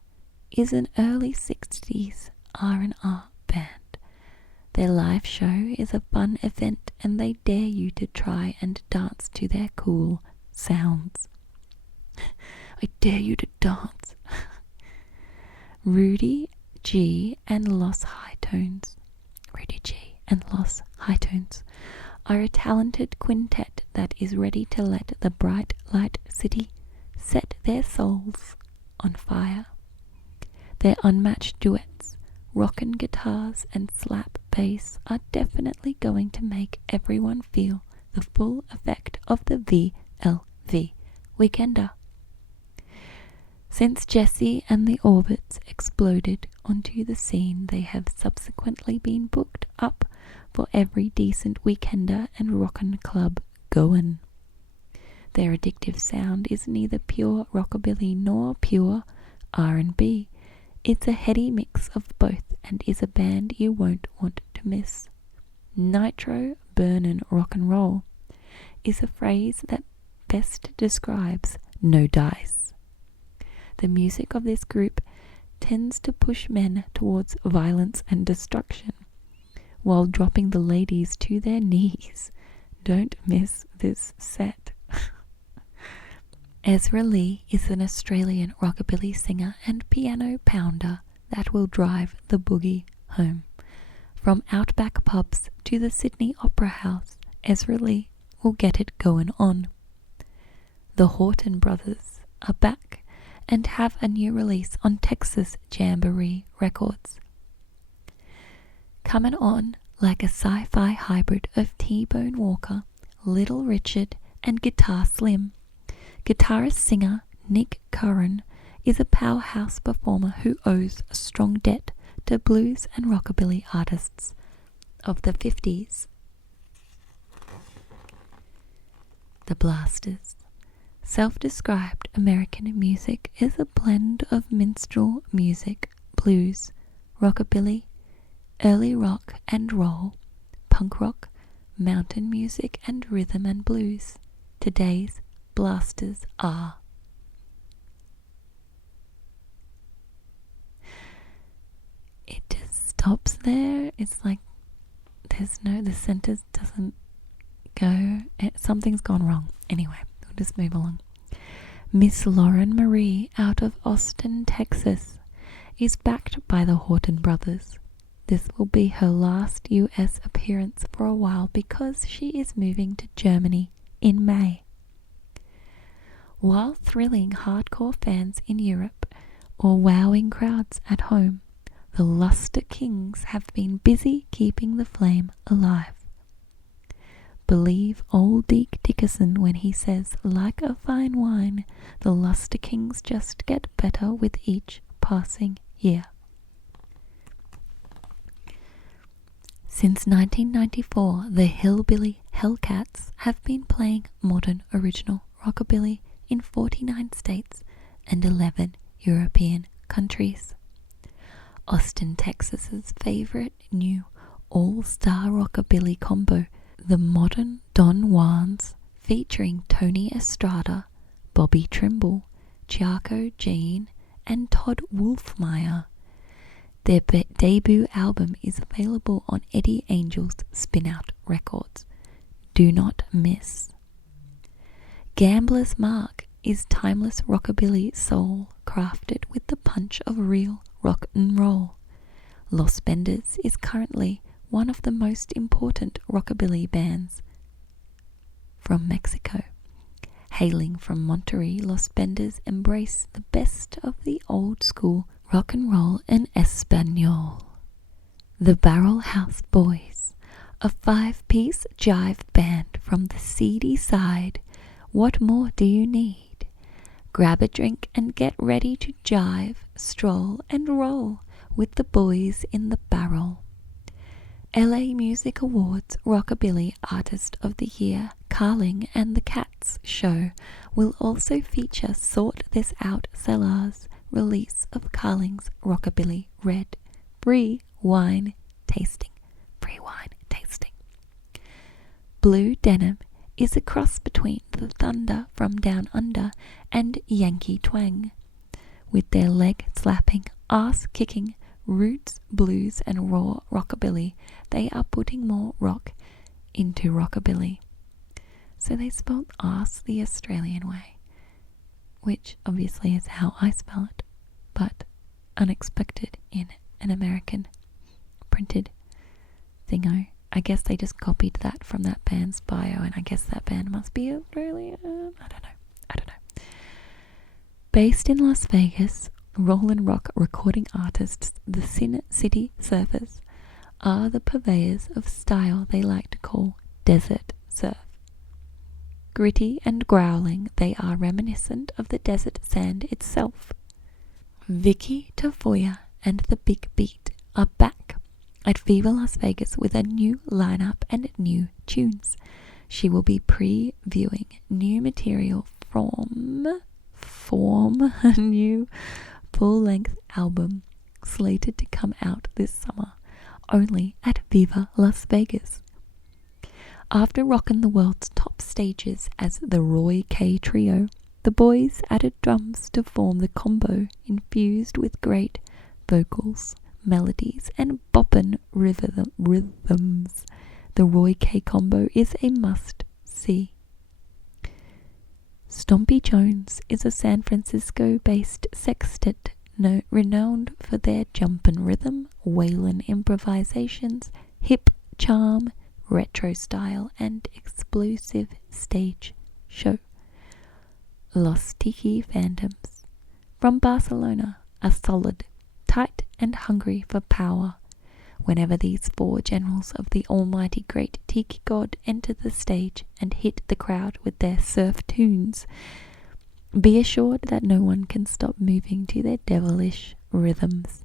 is an early 60s R&R band. Their live show is a fun event and they dare you to try and dance to their cool sounds. I dare you to dance. Rudy G and Los High-Tones are a talented quintet that is ready to let the bright light city set their souls on fire. Their unmatched duets, rockin' guitars and slap bass are definitely going to make everyone feel the full effect of the VLV Weekender. Since Jesse and the Orbits exploded onto the scene, they have subsequently been booked up for every decent weekender and rockin' club goin'. Their addictive sound is neither pure rockabilly nor pure R&B. It's a heady mix of both and is a band you won't want to miss. Nitro burnin' rock and roll is a phrase that best describes no dice. The music of this group tends to push men towards violence and destruction, while dropping the ladies to their knees. Don't miss this set. Ezra Lee is an Australian rockabilly singer and piano pounder that will drive the boogie home. From outback pubs to the Sydney Opera House, Ezra Lee will get it going on. The Horton Brothers are back and have a new release on Texas Jamboree Records. Coming on like a sci-fi hybrid of T-Bone Walker, Little Richard, and Guitar Slim, guitarist-singer Nick Curran is a powerhouse performer who owes a strong debt to blues and rockabilly artists of the 50s. The Blasters. Self-described American music is a blend of minstrel music, blues, rockabilly, early rock and roll, punk rock, mountain music, and rhythm and blues. Today's Blasters are it just stops there. It's like the sentence doesn't go. Something's gone wrong. Anyway, we'll just move along. Miss Lauren Marie out of Austin, Texas is backed by the Horton Brothers. This will be her last US appearance for a while because she is moving to Germany in May. While thrilling hardcore fans in Europe or wowing crowds at home, the Luster Kings have been busy keeping the flame alive. Believe old Deke Dickerson when he says, like a fine wine, the Luster Kings just get better with each passing year. Since 1994, the Hillbilly Hellcats have been playing modern original rockabilly in 49 states and 11 European countries. Austin, Texas's favorite new all-star rockabilly combo, the Modern Don Juans, featuring Tony Estrada, Bobby Trimble, Chiaco Jean, and Todd Wolfmeyer. Their debut album is available on Eddie Angel's Spinout Records. Do not miss. Gambler's Mark is timeless rockabilly soul crafted with the punch of real rock and roll. Los Benders is currently one of the most important rockabilly bands from Mexico. Hailing from Monterrey, Los Benders embrace the best of the old school rock and roll in Espanol. The Barrel House Boys, a 5-piece jive band from the seedy side. What more do you need? Grab a drink and get ready to jive, stroll and roll with the boys in the barrel. LA Music Awards Rockabilly Artist of the Year Carling and the Cats show will also feature Sort This Out Cellar's release of Carling's Rockabilly Red Brie Wine Tasting. Blue Denim is a cross between the Thunder from Down Under and Yankee Twang. With their leg-slapping, ass-kicking, roots, blues and raw rockabilly, they are putting more rock into rockabilly. So they spelled ass the Australian way, which obviously is how I spell it, but unexpected in an American printed thingo. I guess they just copied that from that band's bio, and I guess that band must be Australian. I don't know. Based in Las Vegas, roll and rock recording artists, the Sin City Surfers, are the purveyors of style they like to call desert surf. Gritty and growling, they are reminiscent of the desert sand itself. Vicky Tafoya and the Big Beat are back at Viva Las Vegas with a new lineup and new tunes. She will be previewing new material from a new full-length album slated to come out this summer, only at Viva Las Vegas. After rocking the world's top stages as the Roy K Trio, the boys added drums to form the combo infused with great vocals, melodies and boppin' rhythms. The Roy K combo is a must-see. Stompy Jones is a San Francisco-based sextet renowned for their jumpin' rhythm, wailin' improvisations, hip charm, retro style and explosive stage show. Los Tiki Phantoms from Barcelona are solid, tight and hungry for power. Whenever these four generals of the almighty great Tiki god enter the stage and hit the crowd with their surf tunes, be assured that no one can stop moving to their devilish rhythms.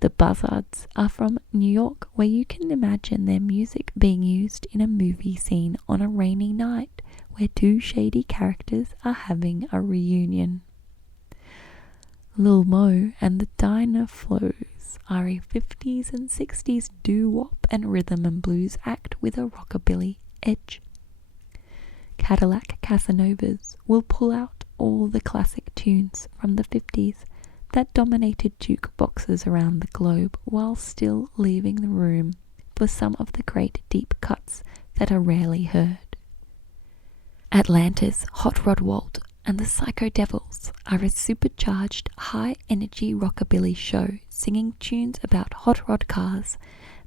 The Buzzards are from New York, where you can imagine their music being used in a movie scene on a rainy night where two shady characters are having a reunion. Lil Mo and the Dinah Flows are a 50s and 60s doo-wop and rhythm and blues act with a rockabilly edge. Cadillac Casanovas will pull out all the classic tunes from the 50s that dominated jukeboxes around the globe while still leaving the room for some of the great deep cuts that are rarely heard. Atlanta's Hot Rod Walt and the Psycho Devils are a supercharged, high-energy rockabilly show singing tunes about hot rod cars,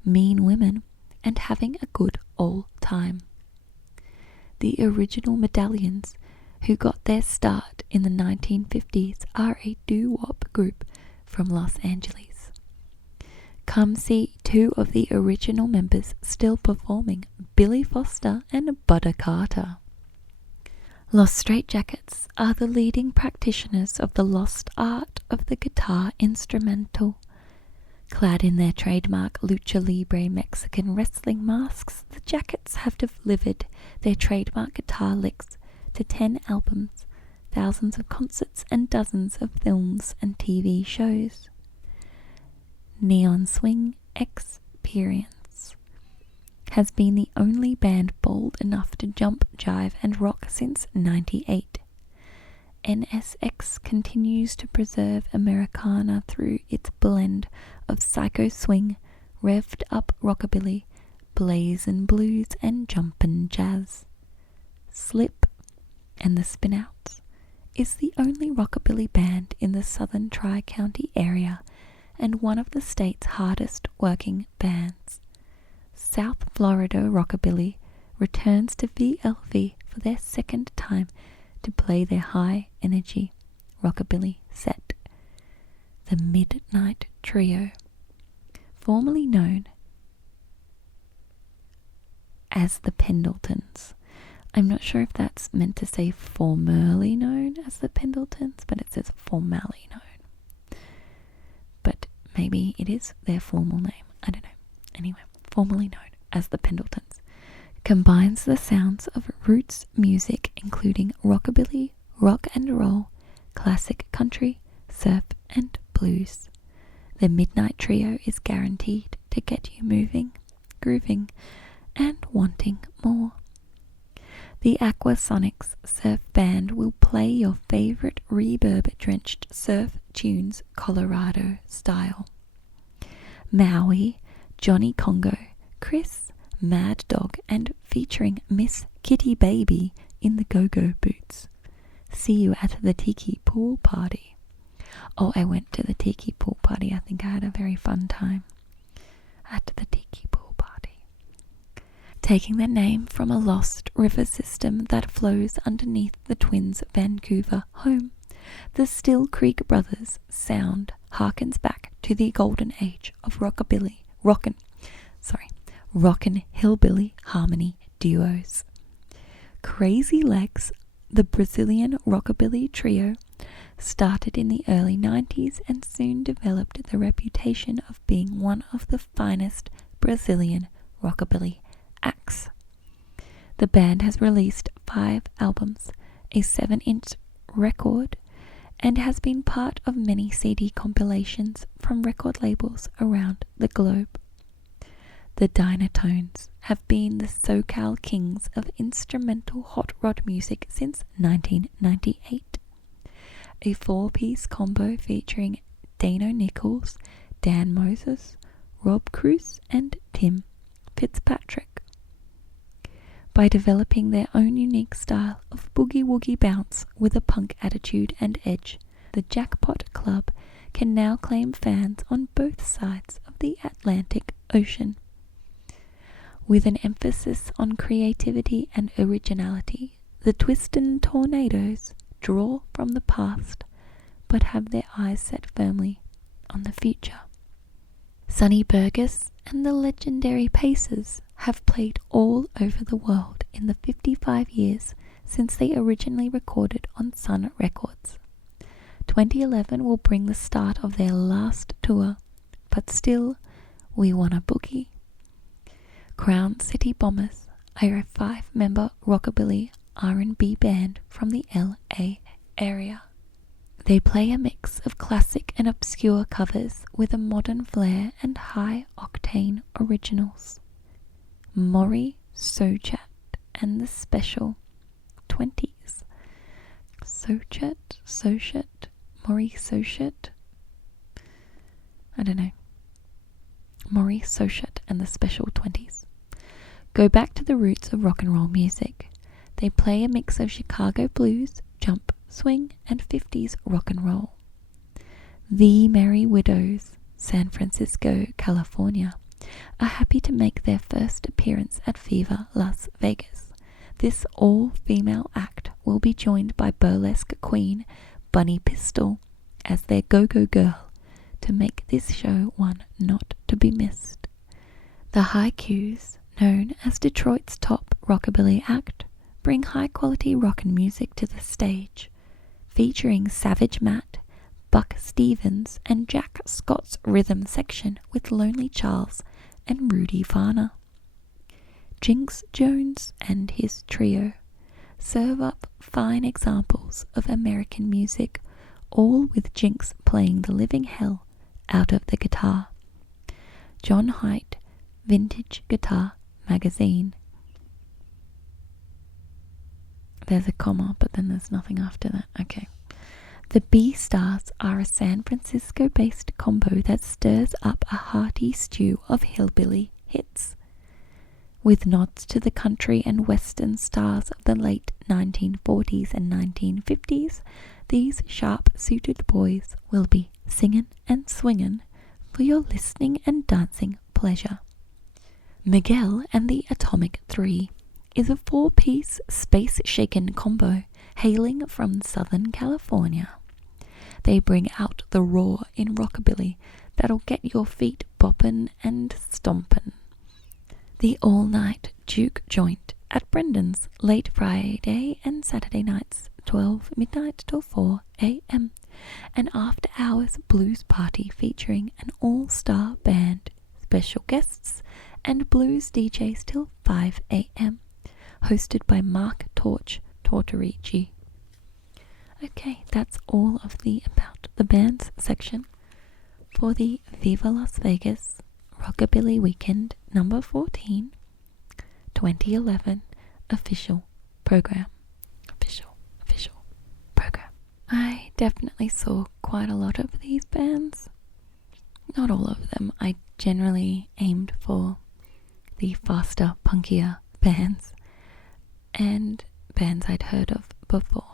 mean women, and having a good old time. The original Medallions, who got their start in the 1950s, are a doo-wop group from Los Angeles. Come see two of the original members still performing, Billy Foster and Butter Carter. Los Straitjackets are the leading practitioners of the lost art of the guitar instrumental. Clad in their trademark lucha libre Mexican wrestling masks, the Jackets have delivered their trademark guitar licks to 10 albums, thousands of concerts and dozens of films and TV shows. Neon Swing Experience has been the only band bold enough to jump, jive and rock since '98. NSX continues to preserve Americana through its blend of psycho swing, revved up rockabilly, blazin' blues, and jumpin' jazz. Slip and the Spinouts is the only rockabilly band in the Southern Tri-County area and one of the state's hardest working bands. South Florida Rockabilly returns to VLV for their second time to play their high-energy rockabilly set. The Midnight Trio, formerly known as the Pendletons. I'm not sure if that's meant to say formerly known as the Pendletons, but it says formerly known. But maybe it is their formal name. I don't know. Anyway, formerly known as the Pendletons. Combines the sounds of roots music including rockabilly, rock and roll, classic country, surf and blues. The Midnight Trio is guaranteed to get you moving, grooving, and wanting more. The Aquasonics Surf Band will play your favorite reverb-drenched surf tunes Colorado style. Maui, Johnny Congo, Chris, Mad Dog, and featuring Miss Kitty Baby in the Go-Go Boots. See you at the Tiki Pool Party. Oh, I went to the Tiki Pool Party. I think I had a very fun time at the Tiki Pool Party. Taking their name from a lost river system that flows underneath the Twins' Vancouver home, the Still Creek Brothers sound harkens back to the golden age of rockin' hillbilly harmony duos. Crazy Legs, the Brazilian rockabilly trio, started in the early 90s and soon developed the reputation of being one of the finest Brazilian rockabilly acts. The band has released 5 albums, a 7-inch record, and has been part of many CD compilations from record labels around the globe. The Dynatones have been the SoCal kings of instrumental hot rod music since 1998. A 4-piece combo featuring Dano Nichols, Dan Moses, Rob Cruz, and Tim Fitzpatrick. By developing their own unique style of boogie-woogie bounce with a punk attitude and edge, the Jackpot Club can now claim fans on both sides of the Atlantic Ocean. With an emphasis on creativity and originality, the Twistin' Tornadoes draw from the past, but have their eyes set firmly on the future. Sonny Burgess and the legendary Pacers have played all over the world in the 55 years since they originally recorded on Sun Records. 2011 will bring the start of their last tour, but still, we wanna boogie. Crown City Bombers are a 5-member rockabilly R&B band from the LA area. They play a mix of classic and obscure covers with a modern flair and high-octane originals. Maury Sochat and the Special 20s. Maury Sochat? I don't know. Maury Sochat and the Special 20s. Go back to the roots of rock and roll music. They play a mix of Chicago blues, jump, swing, and 50s rock and roll. The Merry Widows, San Francisco, California, are happy to make their first appearance at Viva Las Vegas. This all-female act will be joined by burlesque queen Bunny Pistol as their go-go girl to make this show one not to be missed. The Haikus, known as Detroit's top rockabilly act, bring high-quality rockin' music to the stage, featuring Savage Matt, Buck Stevens, and Jack Scott's rhythm section with Lonely Charles and Rudy Varner. Jinx Jones and his trio serve up fine examples of American music, all with Jinx playing the living hell out of the guitar. John Haidt, Vintage Guitar Magazine. there's a comma, but then there's nothing after that. Okay. The B-Stars are a San Francisco-based combo that stirs up a hearty stew of hillbilly hits. With nods to the country and western stars of the late 1940s and 1950s, these sharp-suited boys will be singin' and swingin' for your listening and dancing pleasure. Miguel and the Atomic 3 is a 4-piece space-shaken combo hailing from Southern California. They bring out the raw in rockabilly that'll get your feet boppin' and stompin'. The all-night juke joint at Brendan's late Friday and Saturday nights, 12 midnight till 4 a.m. An after-hours blues party featuring an all-star band, special guests, and blues DJs till 5 a.m. Hosted by Mark Tortorici. Okay, that's all of the About the Bands section for the Viva Las Vegas Rockabilly Weekend number 14, 2011 official program. Official program. I definitely saw quite a lot of these bands. Not all of them. I generally aimed for the faster, punkier bands and bands I'd heard of before.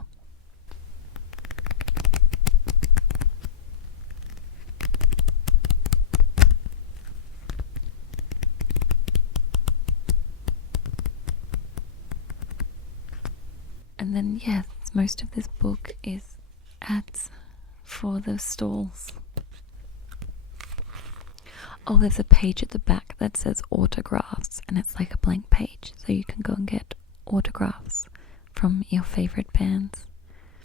And then, yes, most of this book is ads for the stalls. Oh, there's a page at the back that says autographs, and it's like a blank page, so you can go and get autographs from your favorite bands.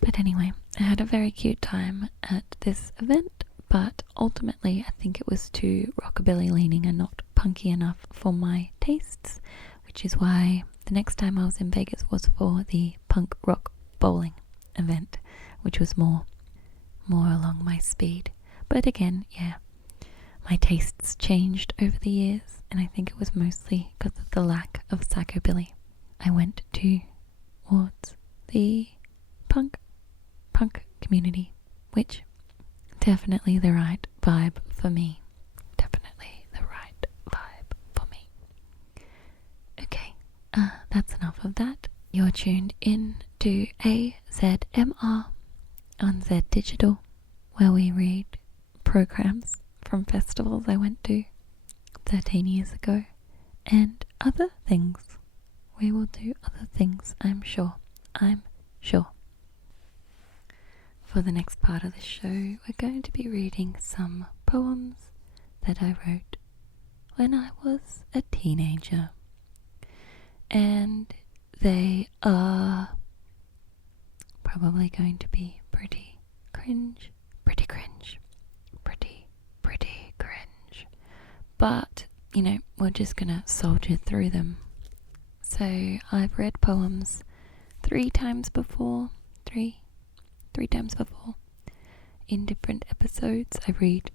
But anyway, I had a very cute time at this event, but ultimately I think it was too rockabilly leaning and not punky enough for my tastes, which is why the next time I was in Vegas was for the punk rock bowling event, which was more along my speed. But again, yeah, my tastes changed over the years, and I think it was mostly because of the lack of psychobilly. I went towards the punk community, which definitely the right vibe for me. Definitely the right vibe for me. Okay, that's enough of that. You're tuned in to AzZMR on Zed Digital, where we read programs from festivals I went to 13 years ago and other things. We will do other things, I'm sure. For the next part of the show, we're going to be reading some poems that I wrote when I was a teenager. And they are probably going to be pretty cringe. But, you know, we're just gonna soldier through them. So I've read poems three times before. In different episodes. I read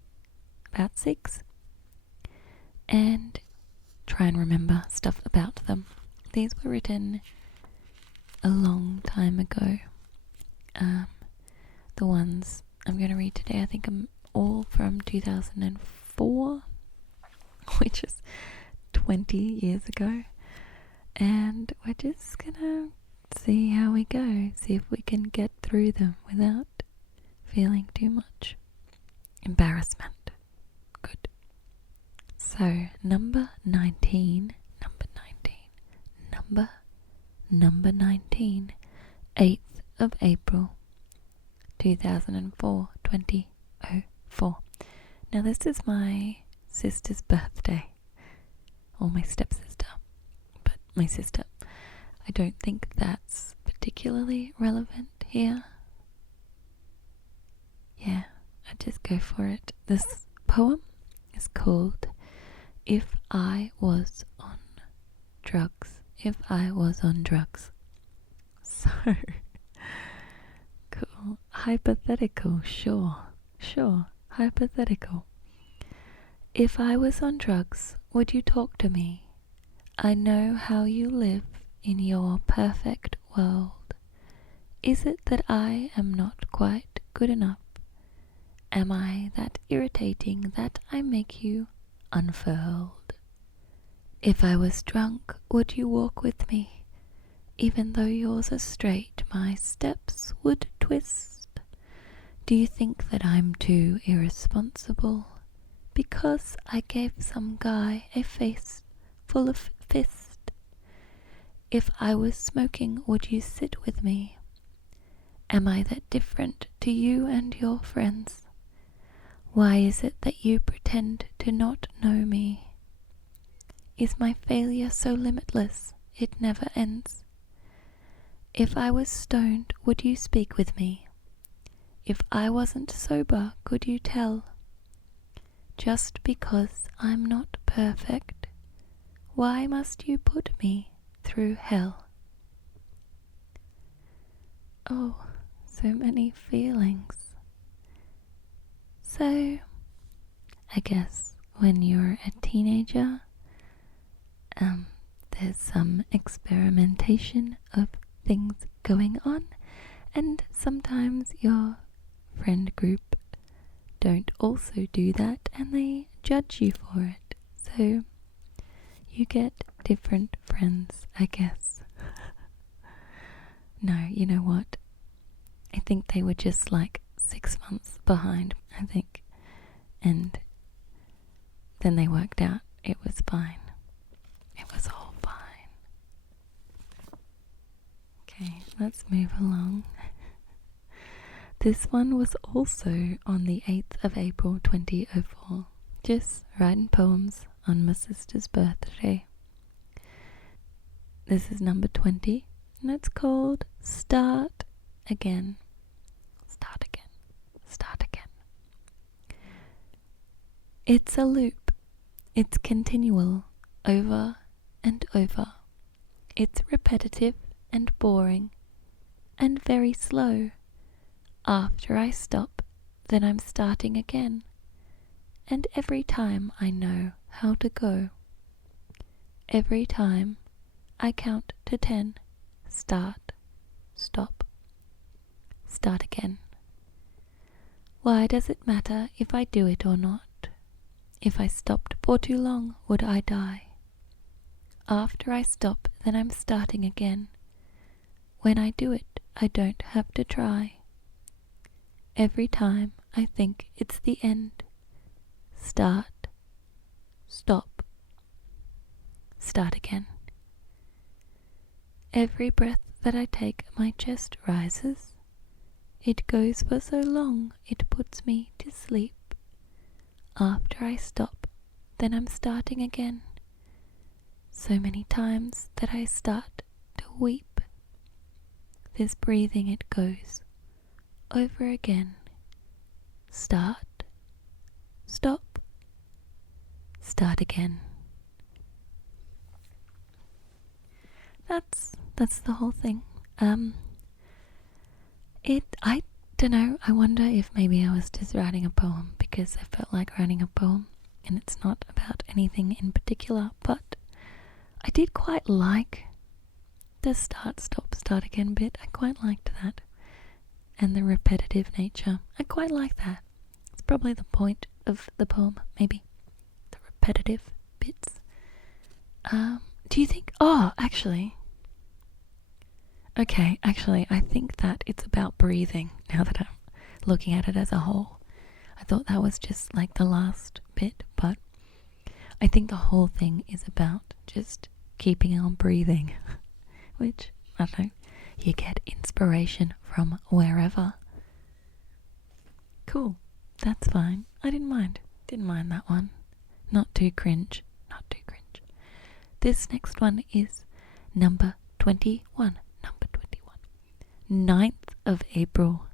about 6 and try and remember stuff about them. These were written a long time ago. The ones I'm going to read today, I think, are all from 2004, which is 20 years ago. And we're just going to see how we go, see if we can get through them without feeling too much embarrassment. Good. So, number 19, 8th of April, 2004, 2004. Now this is my sister's birthday, or my stepsister, but my sister. I don't think that's particularly relevant here. Yeah, I just go for it. This poem is called If I Was on Drugs. If I Was on Drugs. So, cool. Hypothetical, sure. Hypothetical. If I was on drugs, would you talk to me? I know how you live in your perfect world. Is it that I am not quite good enough? Am I that irritating that I make you unfurled? If I was drunk, would you walk with me? Even though yours are straight, my steps would twist. Do you think that I'm too irresponsible? Because I gave some guy a face full of fist. If I was smoking, would you sit with me? Am I that different to you and your friends? Why is it that you pretend to not know me? Is my failure so limitless it never ends? If I was stoned, would you speak with me? If I wasn't sober, could you tell? Just because I'm not perfect, why must you put me through hell? Oh, so many feelings. So, I guess when you're a teenager, there's some experimentation of things going on, and sometimes your friend group don't also do that and they judge you for it. So you get different friends, I guess. No, you know what? I think they were just like 6 months behind, I think. And then they worked out it was fine. It was all fine. Okay, let's move along. This one was also on the 8th of April 2004. Just writing poems on my sister's birthday. This is number 20, and it's called Start Again. Start again. Start again. It's a loop. It's continual, over and over. It's repetitive and boring, and very slow. After I stop, then I'm starting again, and every time I know how to go. Every time I count to 10, start, stop, start again. Why does it matter if I do it or not? If I stopped for too long, would I die? After I stop, then I'm starting again. When I do it, I don't have to try. Every time I think it's the end. Start, stop, start again. Every breath that I take, my chest rises. It goes for so long, it puts me to sleep. After I stop, then I'm starting again. So many times that I start to weep. This breathing, it goes over again. Start, stop, start again. That's the whole thing. I don't know, I wonder if maybe I was just writing a poem because I felt like writing a poem and it's not about anything in particular, but I did quite like the start, stop, start again bit. I quite liked that. And the repetitive nature. I quite like that. It's probably the point of the poem, maybe. The repetitive bits. Do you think... Oh, actually... Okay, actually, I think that it's about breathing, now that I'm looking at it as a whole. I thought that was just like the last bit, but I think the whole thing is about just keeping on breathing, which, I don't know, you get inspiration from wherever. Cool, that's fine. I didn't mind that one. Not too cringe, not too cringe. This next one is number 21. 9th of April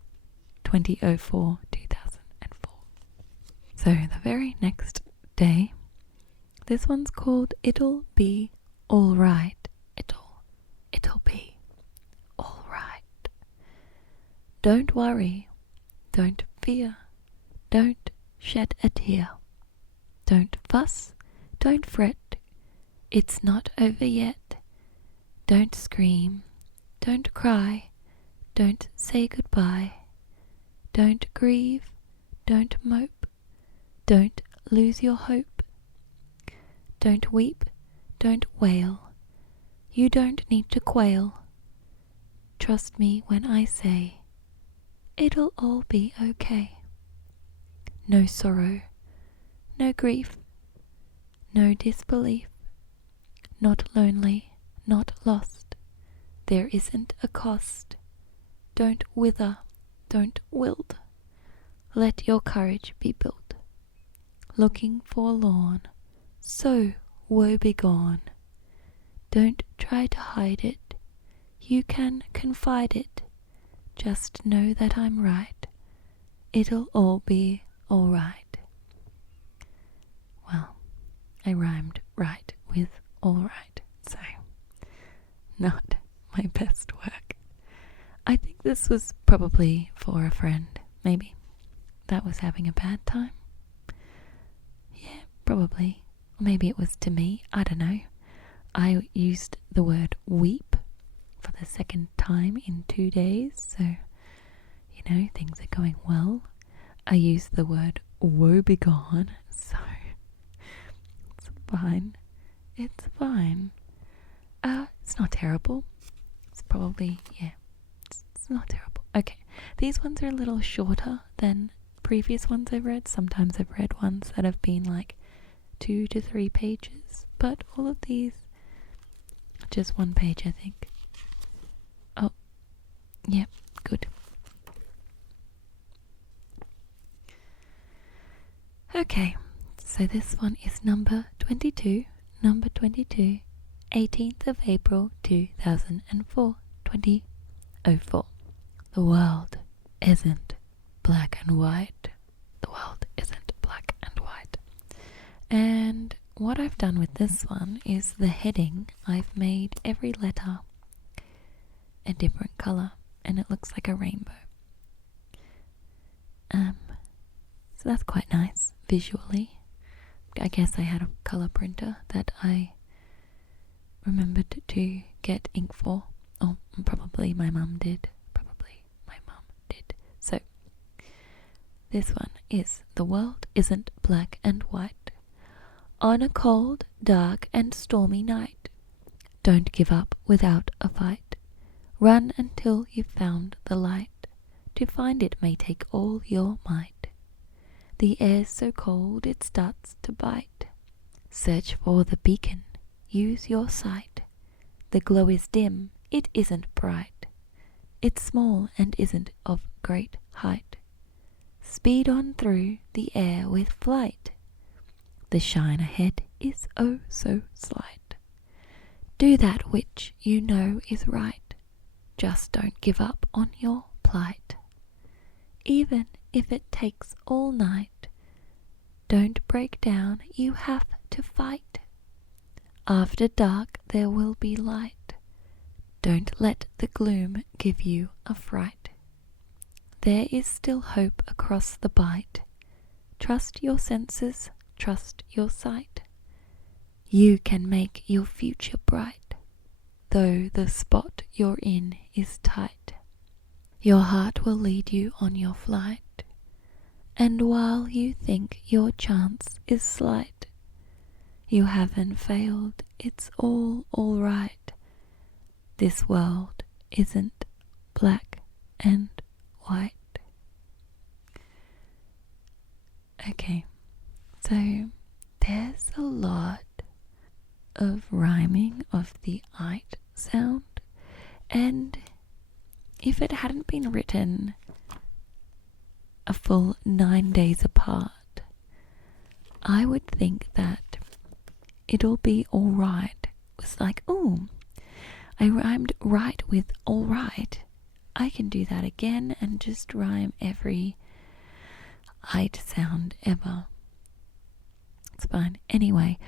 2004. So the very next day, this one's called It'll Be Alright. It'll be alright. Don't worry, don't fear, don't shed a tear. Don't fuss, don't fret, it's not over yet. Don't scream, don't cry, don't say goodbye. Don't grieve, don't mope, don't lose your hope. Don't weep, don't wail. You don't need to quail. Trust me when I say, it'll all be okay. No sorrow, no grief, no disbelief. Not lonely, not lost. There isn't a cost. Don't wither, don't wilt. Let your courage be built. Looking forlorn, so woe begone. Don't try to hide it. You can confide it. Just know that I'm right. It'll all be alright. Well, I rhymed right with alright, so not my best work. I think this was probably for a friend, maybe, that was having a bad time. Yeah, probably. Or maybe it was to me, I don't know. I used the word weep for the second time in 2 days, so, you know, things are going well. I used the word woe begone, so it's fine. It's fine. It's not terrible. It's probably, yeah, it's not terrible. Okay, these ones are a little shorter than previous ones I've read. Sometimes I've read ones that have been like 2 to 3 pages, but all of these are just 1 page, I think. Oh, yeah, good. Okay, so this one is number 22, 18th of April 2004, 2004. The world isn't black and white. The world isn't black and white. And what I've done with this one is the heading, I've made every letter a different colour, and it looks like a rainbow. So that's quite nice visually. I guess I had a colour printer that I remembered to get ink for. Or probably my mum did. So, this one is The world isn't black and white. On a cold, dark and stormy night, don't give up without a fight. Run until you've found the light. To find it may take all your might. The air's so cold it starts to bite. Search for the beacon, use your sight. The glow is dim, it isn't bright. It's small and isn't of great height. Speed on through the air with flight. The shine ahead is oh so slight. Do that which you know is right. Just don't give up on your plight. Even if it takes all night, don't break down, you have to fight. After dark there will be light. Don't let the gloom give you a fright. There is still hope across the bight. Trust your senses, trust your sight. You can make your future bright, though the spot you're in is tight. Your heart will lead you on your flight, and while you think your chance is slight, you haven't failed, it's all right. This world isn't black and white. Okay, so there's a lot of rhyming of the "ite" sound, and if it hadn't been written a full 9 days apart, I would think that it'll be alright. It was like, oh, I rhymed right with alright. I can do that again and just rhyme every "ite" sound ever. It's fine. Anyway,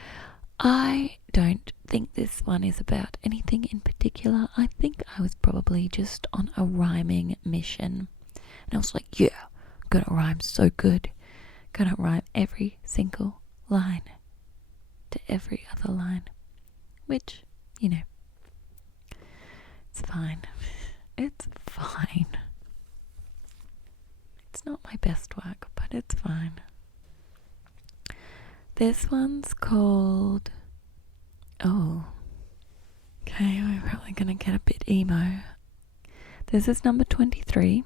I don't think this one is about anything in particular. I think I was probably just on a rhyming mission. And I was like, yeah, I'm gonna rhyme so good. Gonna rhyme every single line to every other line. Which, you know, it's fine. It's fine. It's not my best work, but it's fine. This one's called... Oh. Okay, we're probably gonna get a bit emo. This is number 23,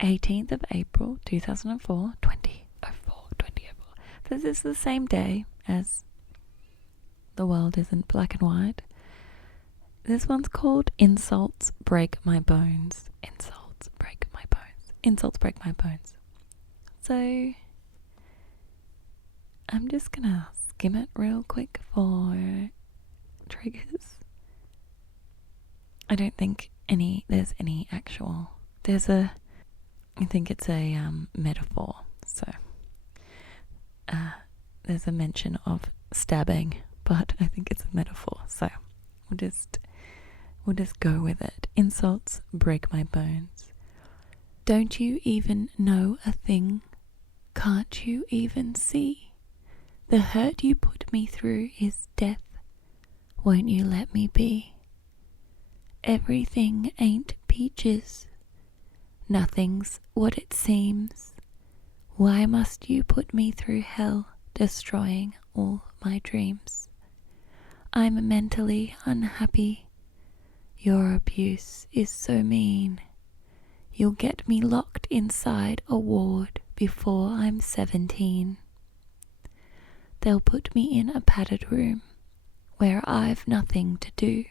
18th of April, 2004, 2004. This is the same day as The World Isn't Black and White. This one's called Insults Break My Bones. Insults Break My Bones. Insults Break My Bones. So, I'm just gonna skim it real quick for triggers. I don't think there's any actual... I think it's a metaphor. So, there's a mention of stabbing, but I think it's a metaphor. So, we'll just go with it. Insults break my bones. Don't you even know a thing? Can't you even see? The hurt you put me through is death. Won't you let me be? Everything ain't peaches. Nothing's what it seems. Why must you put me through hell, destroying all my dreams? I'm mentally unhappy. Your abuse is so mean. You'll get me locked inside a ward before I'm 17. They'll put me in a padded room where I've nothing to do.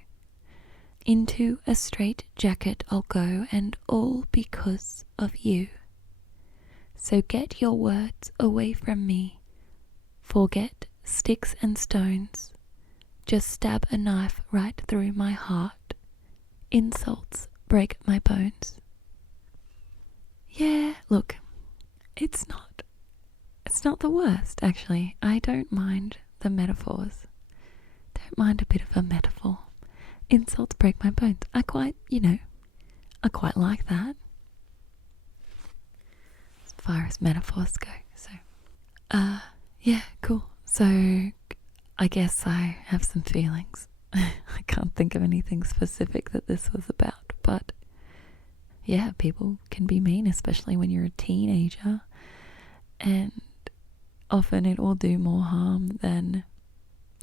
Into a straight jacket I'll go, and all because of you. So get your words away from me. Forget sticks and stones. Just stab a knife right through my heart. Insults break my bones. Yeah, look, it's not the worst, actually. I don't mind the metaphors. Don't mind a bit of a metaphor. Insults break my bones. I quite like that. As far as metaphors go. So, yeah, cool. So, I guess I have some feelings. I can't think of anything specific that this was about, but yeah, people can be mean, especially when you're a teenager, and often it will do more harm than,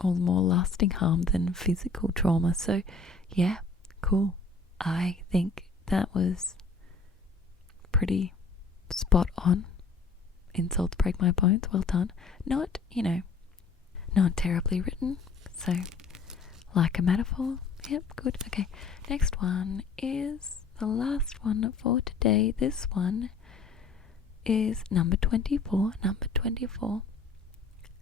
or more lasting harm than physical trauma. So yeah, cool. I think that was pretty spot on. Insults break my bones. Well done. Not terribly written. So, like a metaphor. Yep, good. Okay, next one is the last one for today. This one is number 24.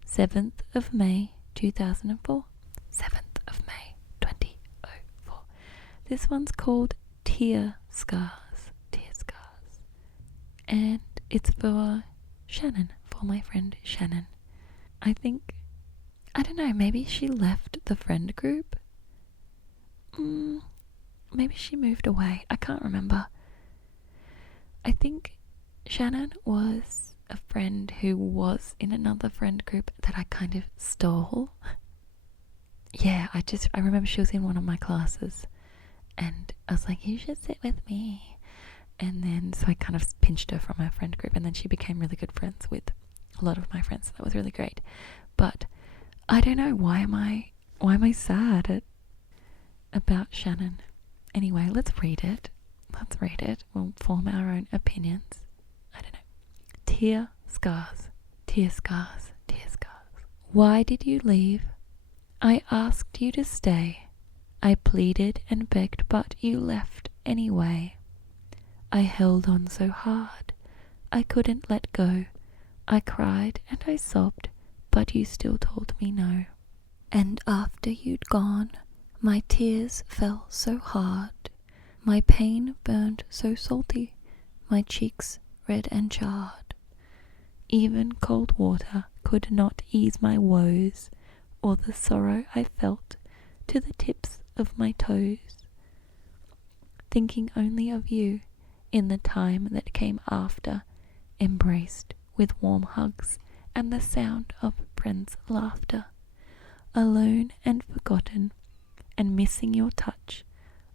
7th of May 2004. 7th of May 2004. This one's called Tear Scars. Tear Scars. And it's for Shannon, for my friend Shannon. I don't know, maybe she left the friend group. Maybe she moved away. I can't remember. I think Shannon was a friend who was in another friend group that I kind of stole. Yeah, I remember she was in one of my classes and I was like, you should sit with me. And then, so I kind of pinched her from her friend group, and then she became really good friends with a lot of my friends. So that was really great. But I don't know, why am I sad about Shannon? Anyway, let's read it. We'll form our own opinions. I don't know. Tear scars. Tear scars. Tear scars. Why did you leave? I asked you to stay. I pleaded and begged, but you left anyway. I held on so hard. I couldn't let go. I cried and I sobbed, but you still told me no. And after you'd gone, my tears fell so hard. My pain burned so salty, my cheeks red and charred. Even cold water could not ease my woes, or the sorrow I felt to the tips of my toes. Thinking only of you in the time that came after, embraced with warm hugs and the sound of friends' laughter. Alone and forgotten, and missing your touch,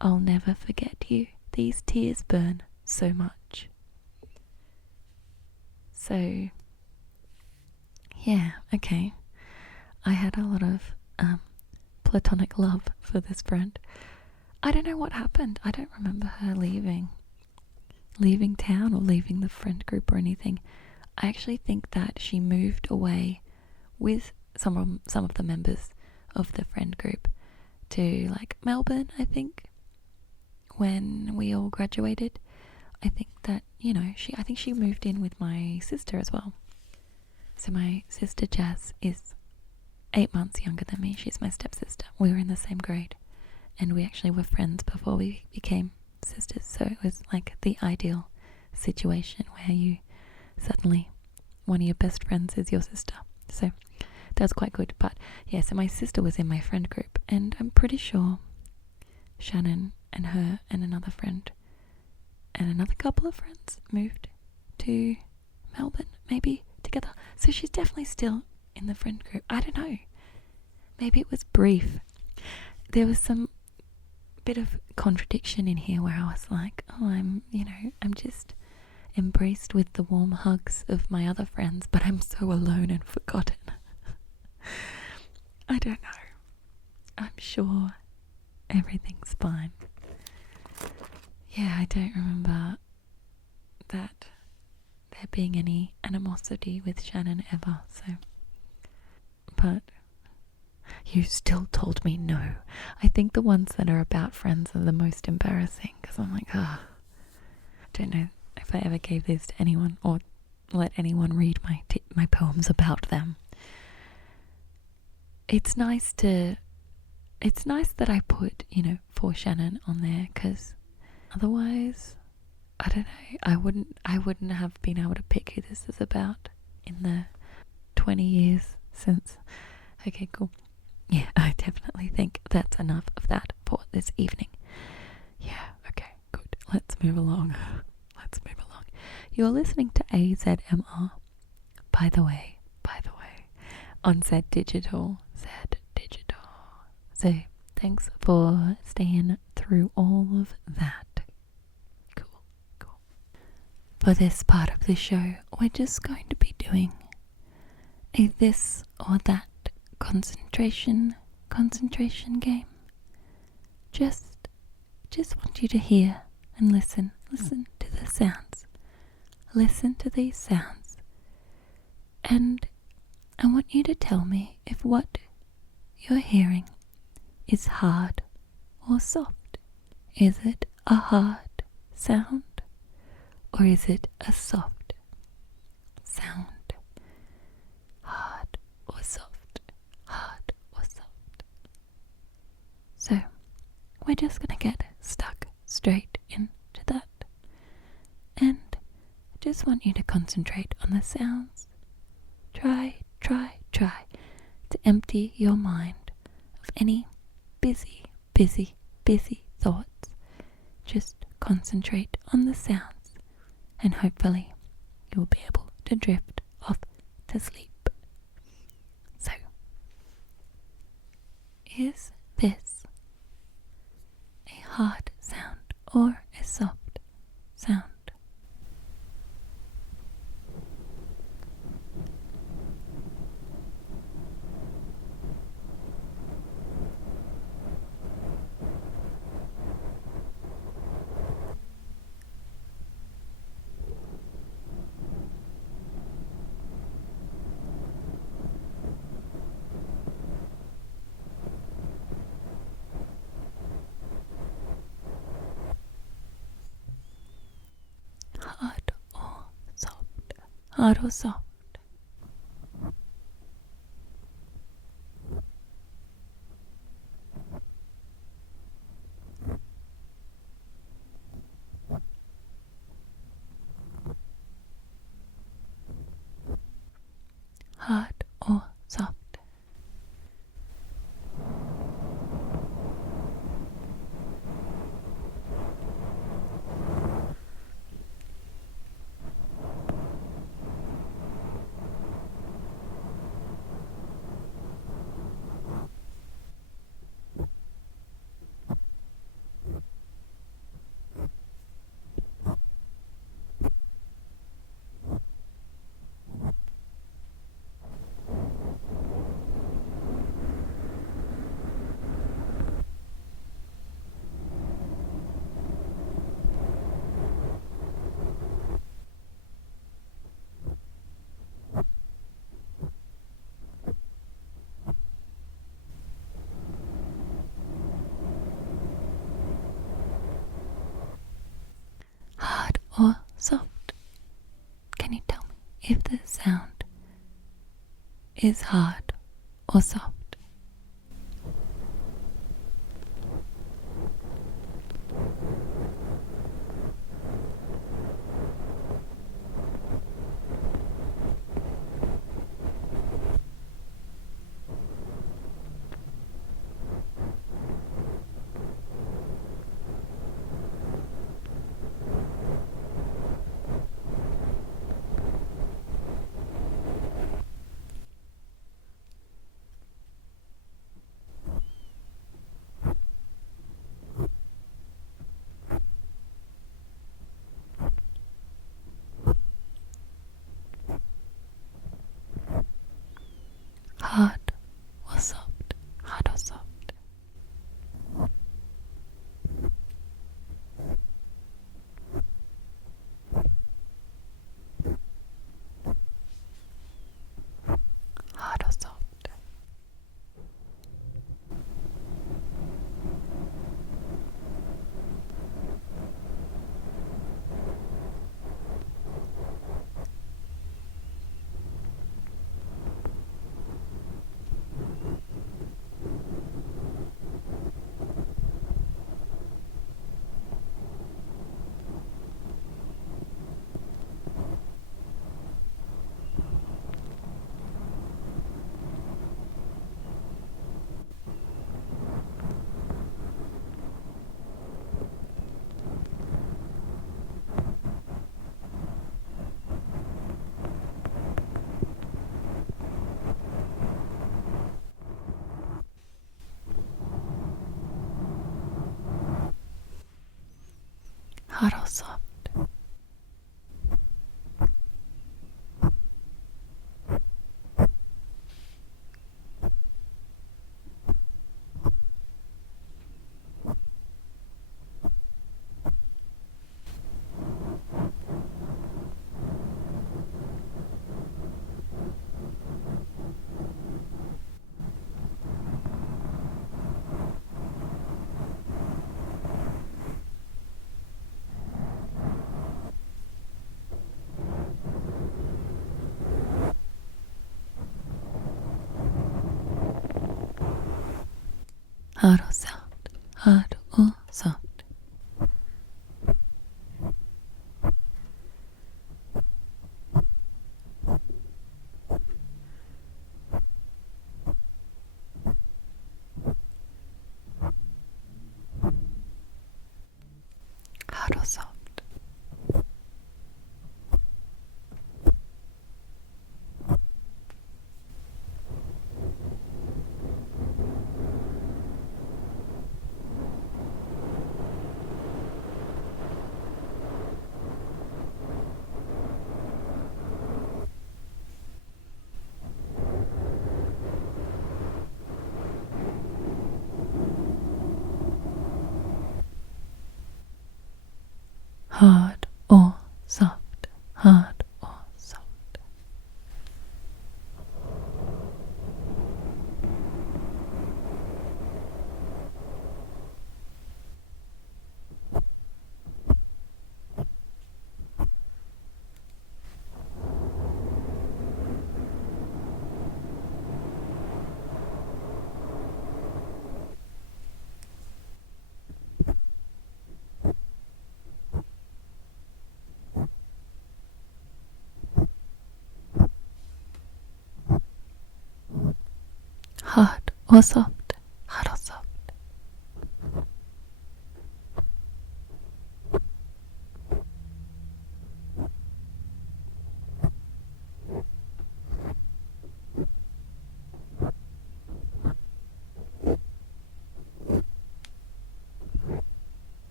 I'll never forget you these tears burn so much. So, yeah, okay. I had a lot of platonic love for this friend. I don't know what happened. I don't remember her leaving town or leaving the friend group or anything. I actually think that she moved away with some of the members of the friend group to like Melbourne, I think, when we all graduated. I think that, I think she moved in with my sister as well. So my sister Jazz is 8 months younger than me. She's my stepsister. We were in the same grade, and we actually were friends before we became sisters. So it was like the ideal situation where you suddenly, one of your best friends is your sister. So that was quite good. But yeah, so my sister was in my friend group, and I'm pretty sure Shannon and her and another friend and another couple of friends moved to Melbourne, maybe together. So she's definitely still in the friend group. I don't know. Maybe it was brief. There was some bit of contradiction in here where I was like, oh, I'm just embraced with the warm hugs of my other friends, but I'm so alone and forgotten. I don't know. I'm sure everything's fine. Yeah, I don't remember that there being any animosity with Shannon ever, so. But you still told me no. I think the ones that are about friends are the most embarrassing, because I'm like, I don't know if I ever gave these to anyone or let anyone read my poems about them. It's nice that I put, for Shannon on there, because otherwise, I don't know, I wouldn't have been able to pick who this is about in the 20 years since. Okay, cool. Yeah, I definitely think that's enough of that for this evening. Yeah, okay, good. Let's move along. You're listening to AZMR, by the way, on Zed Digital. So, thanks for staying through all of that. Cool. For this part of the show, we're just going to be doing a this or that concentration game. Just want you to hear and listen to the sounds. Listen to these sounds, and I want you to tell me if what you're hearing is hard or soft. Is it a hard sound, or is it a soft sound? Hard or soft? Hard or soft? So, we're just gonna get stuck straight into that. And I just want you to concentrate on the sounds. Try to empty your mind of any busy thoughts. Just concentrate on the sounds, and hopefully you'll be able to drift off to sleep. So, is this a hard sound or a soft sound? Hard or soft? Hard or soft? Hard or soft? soft? Can you tell me if the sound is hard or soft? Hard or soft? Hard or soft? Hard or soft? Hard or soft? Hard or soft? Hard or soft? Hard or soft? Hard or soft? Hard or soft? Hard or soft? Hard or soft?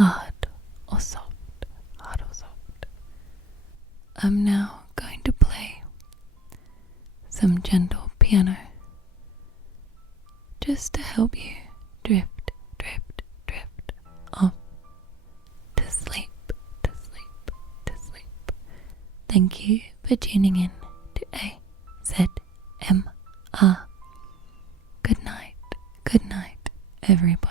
hard or soft, hard or soft. I'm now going to play some gentle piano just to help you drift, drift, drift off to sleep, to sleep, to sleep. Thank you for tuning in to AzZMR. Good night, everybody.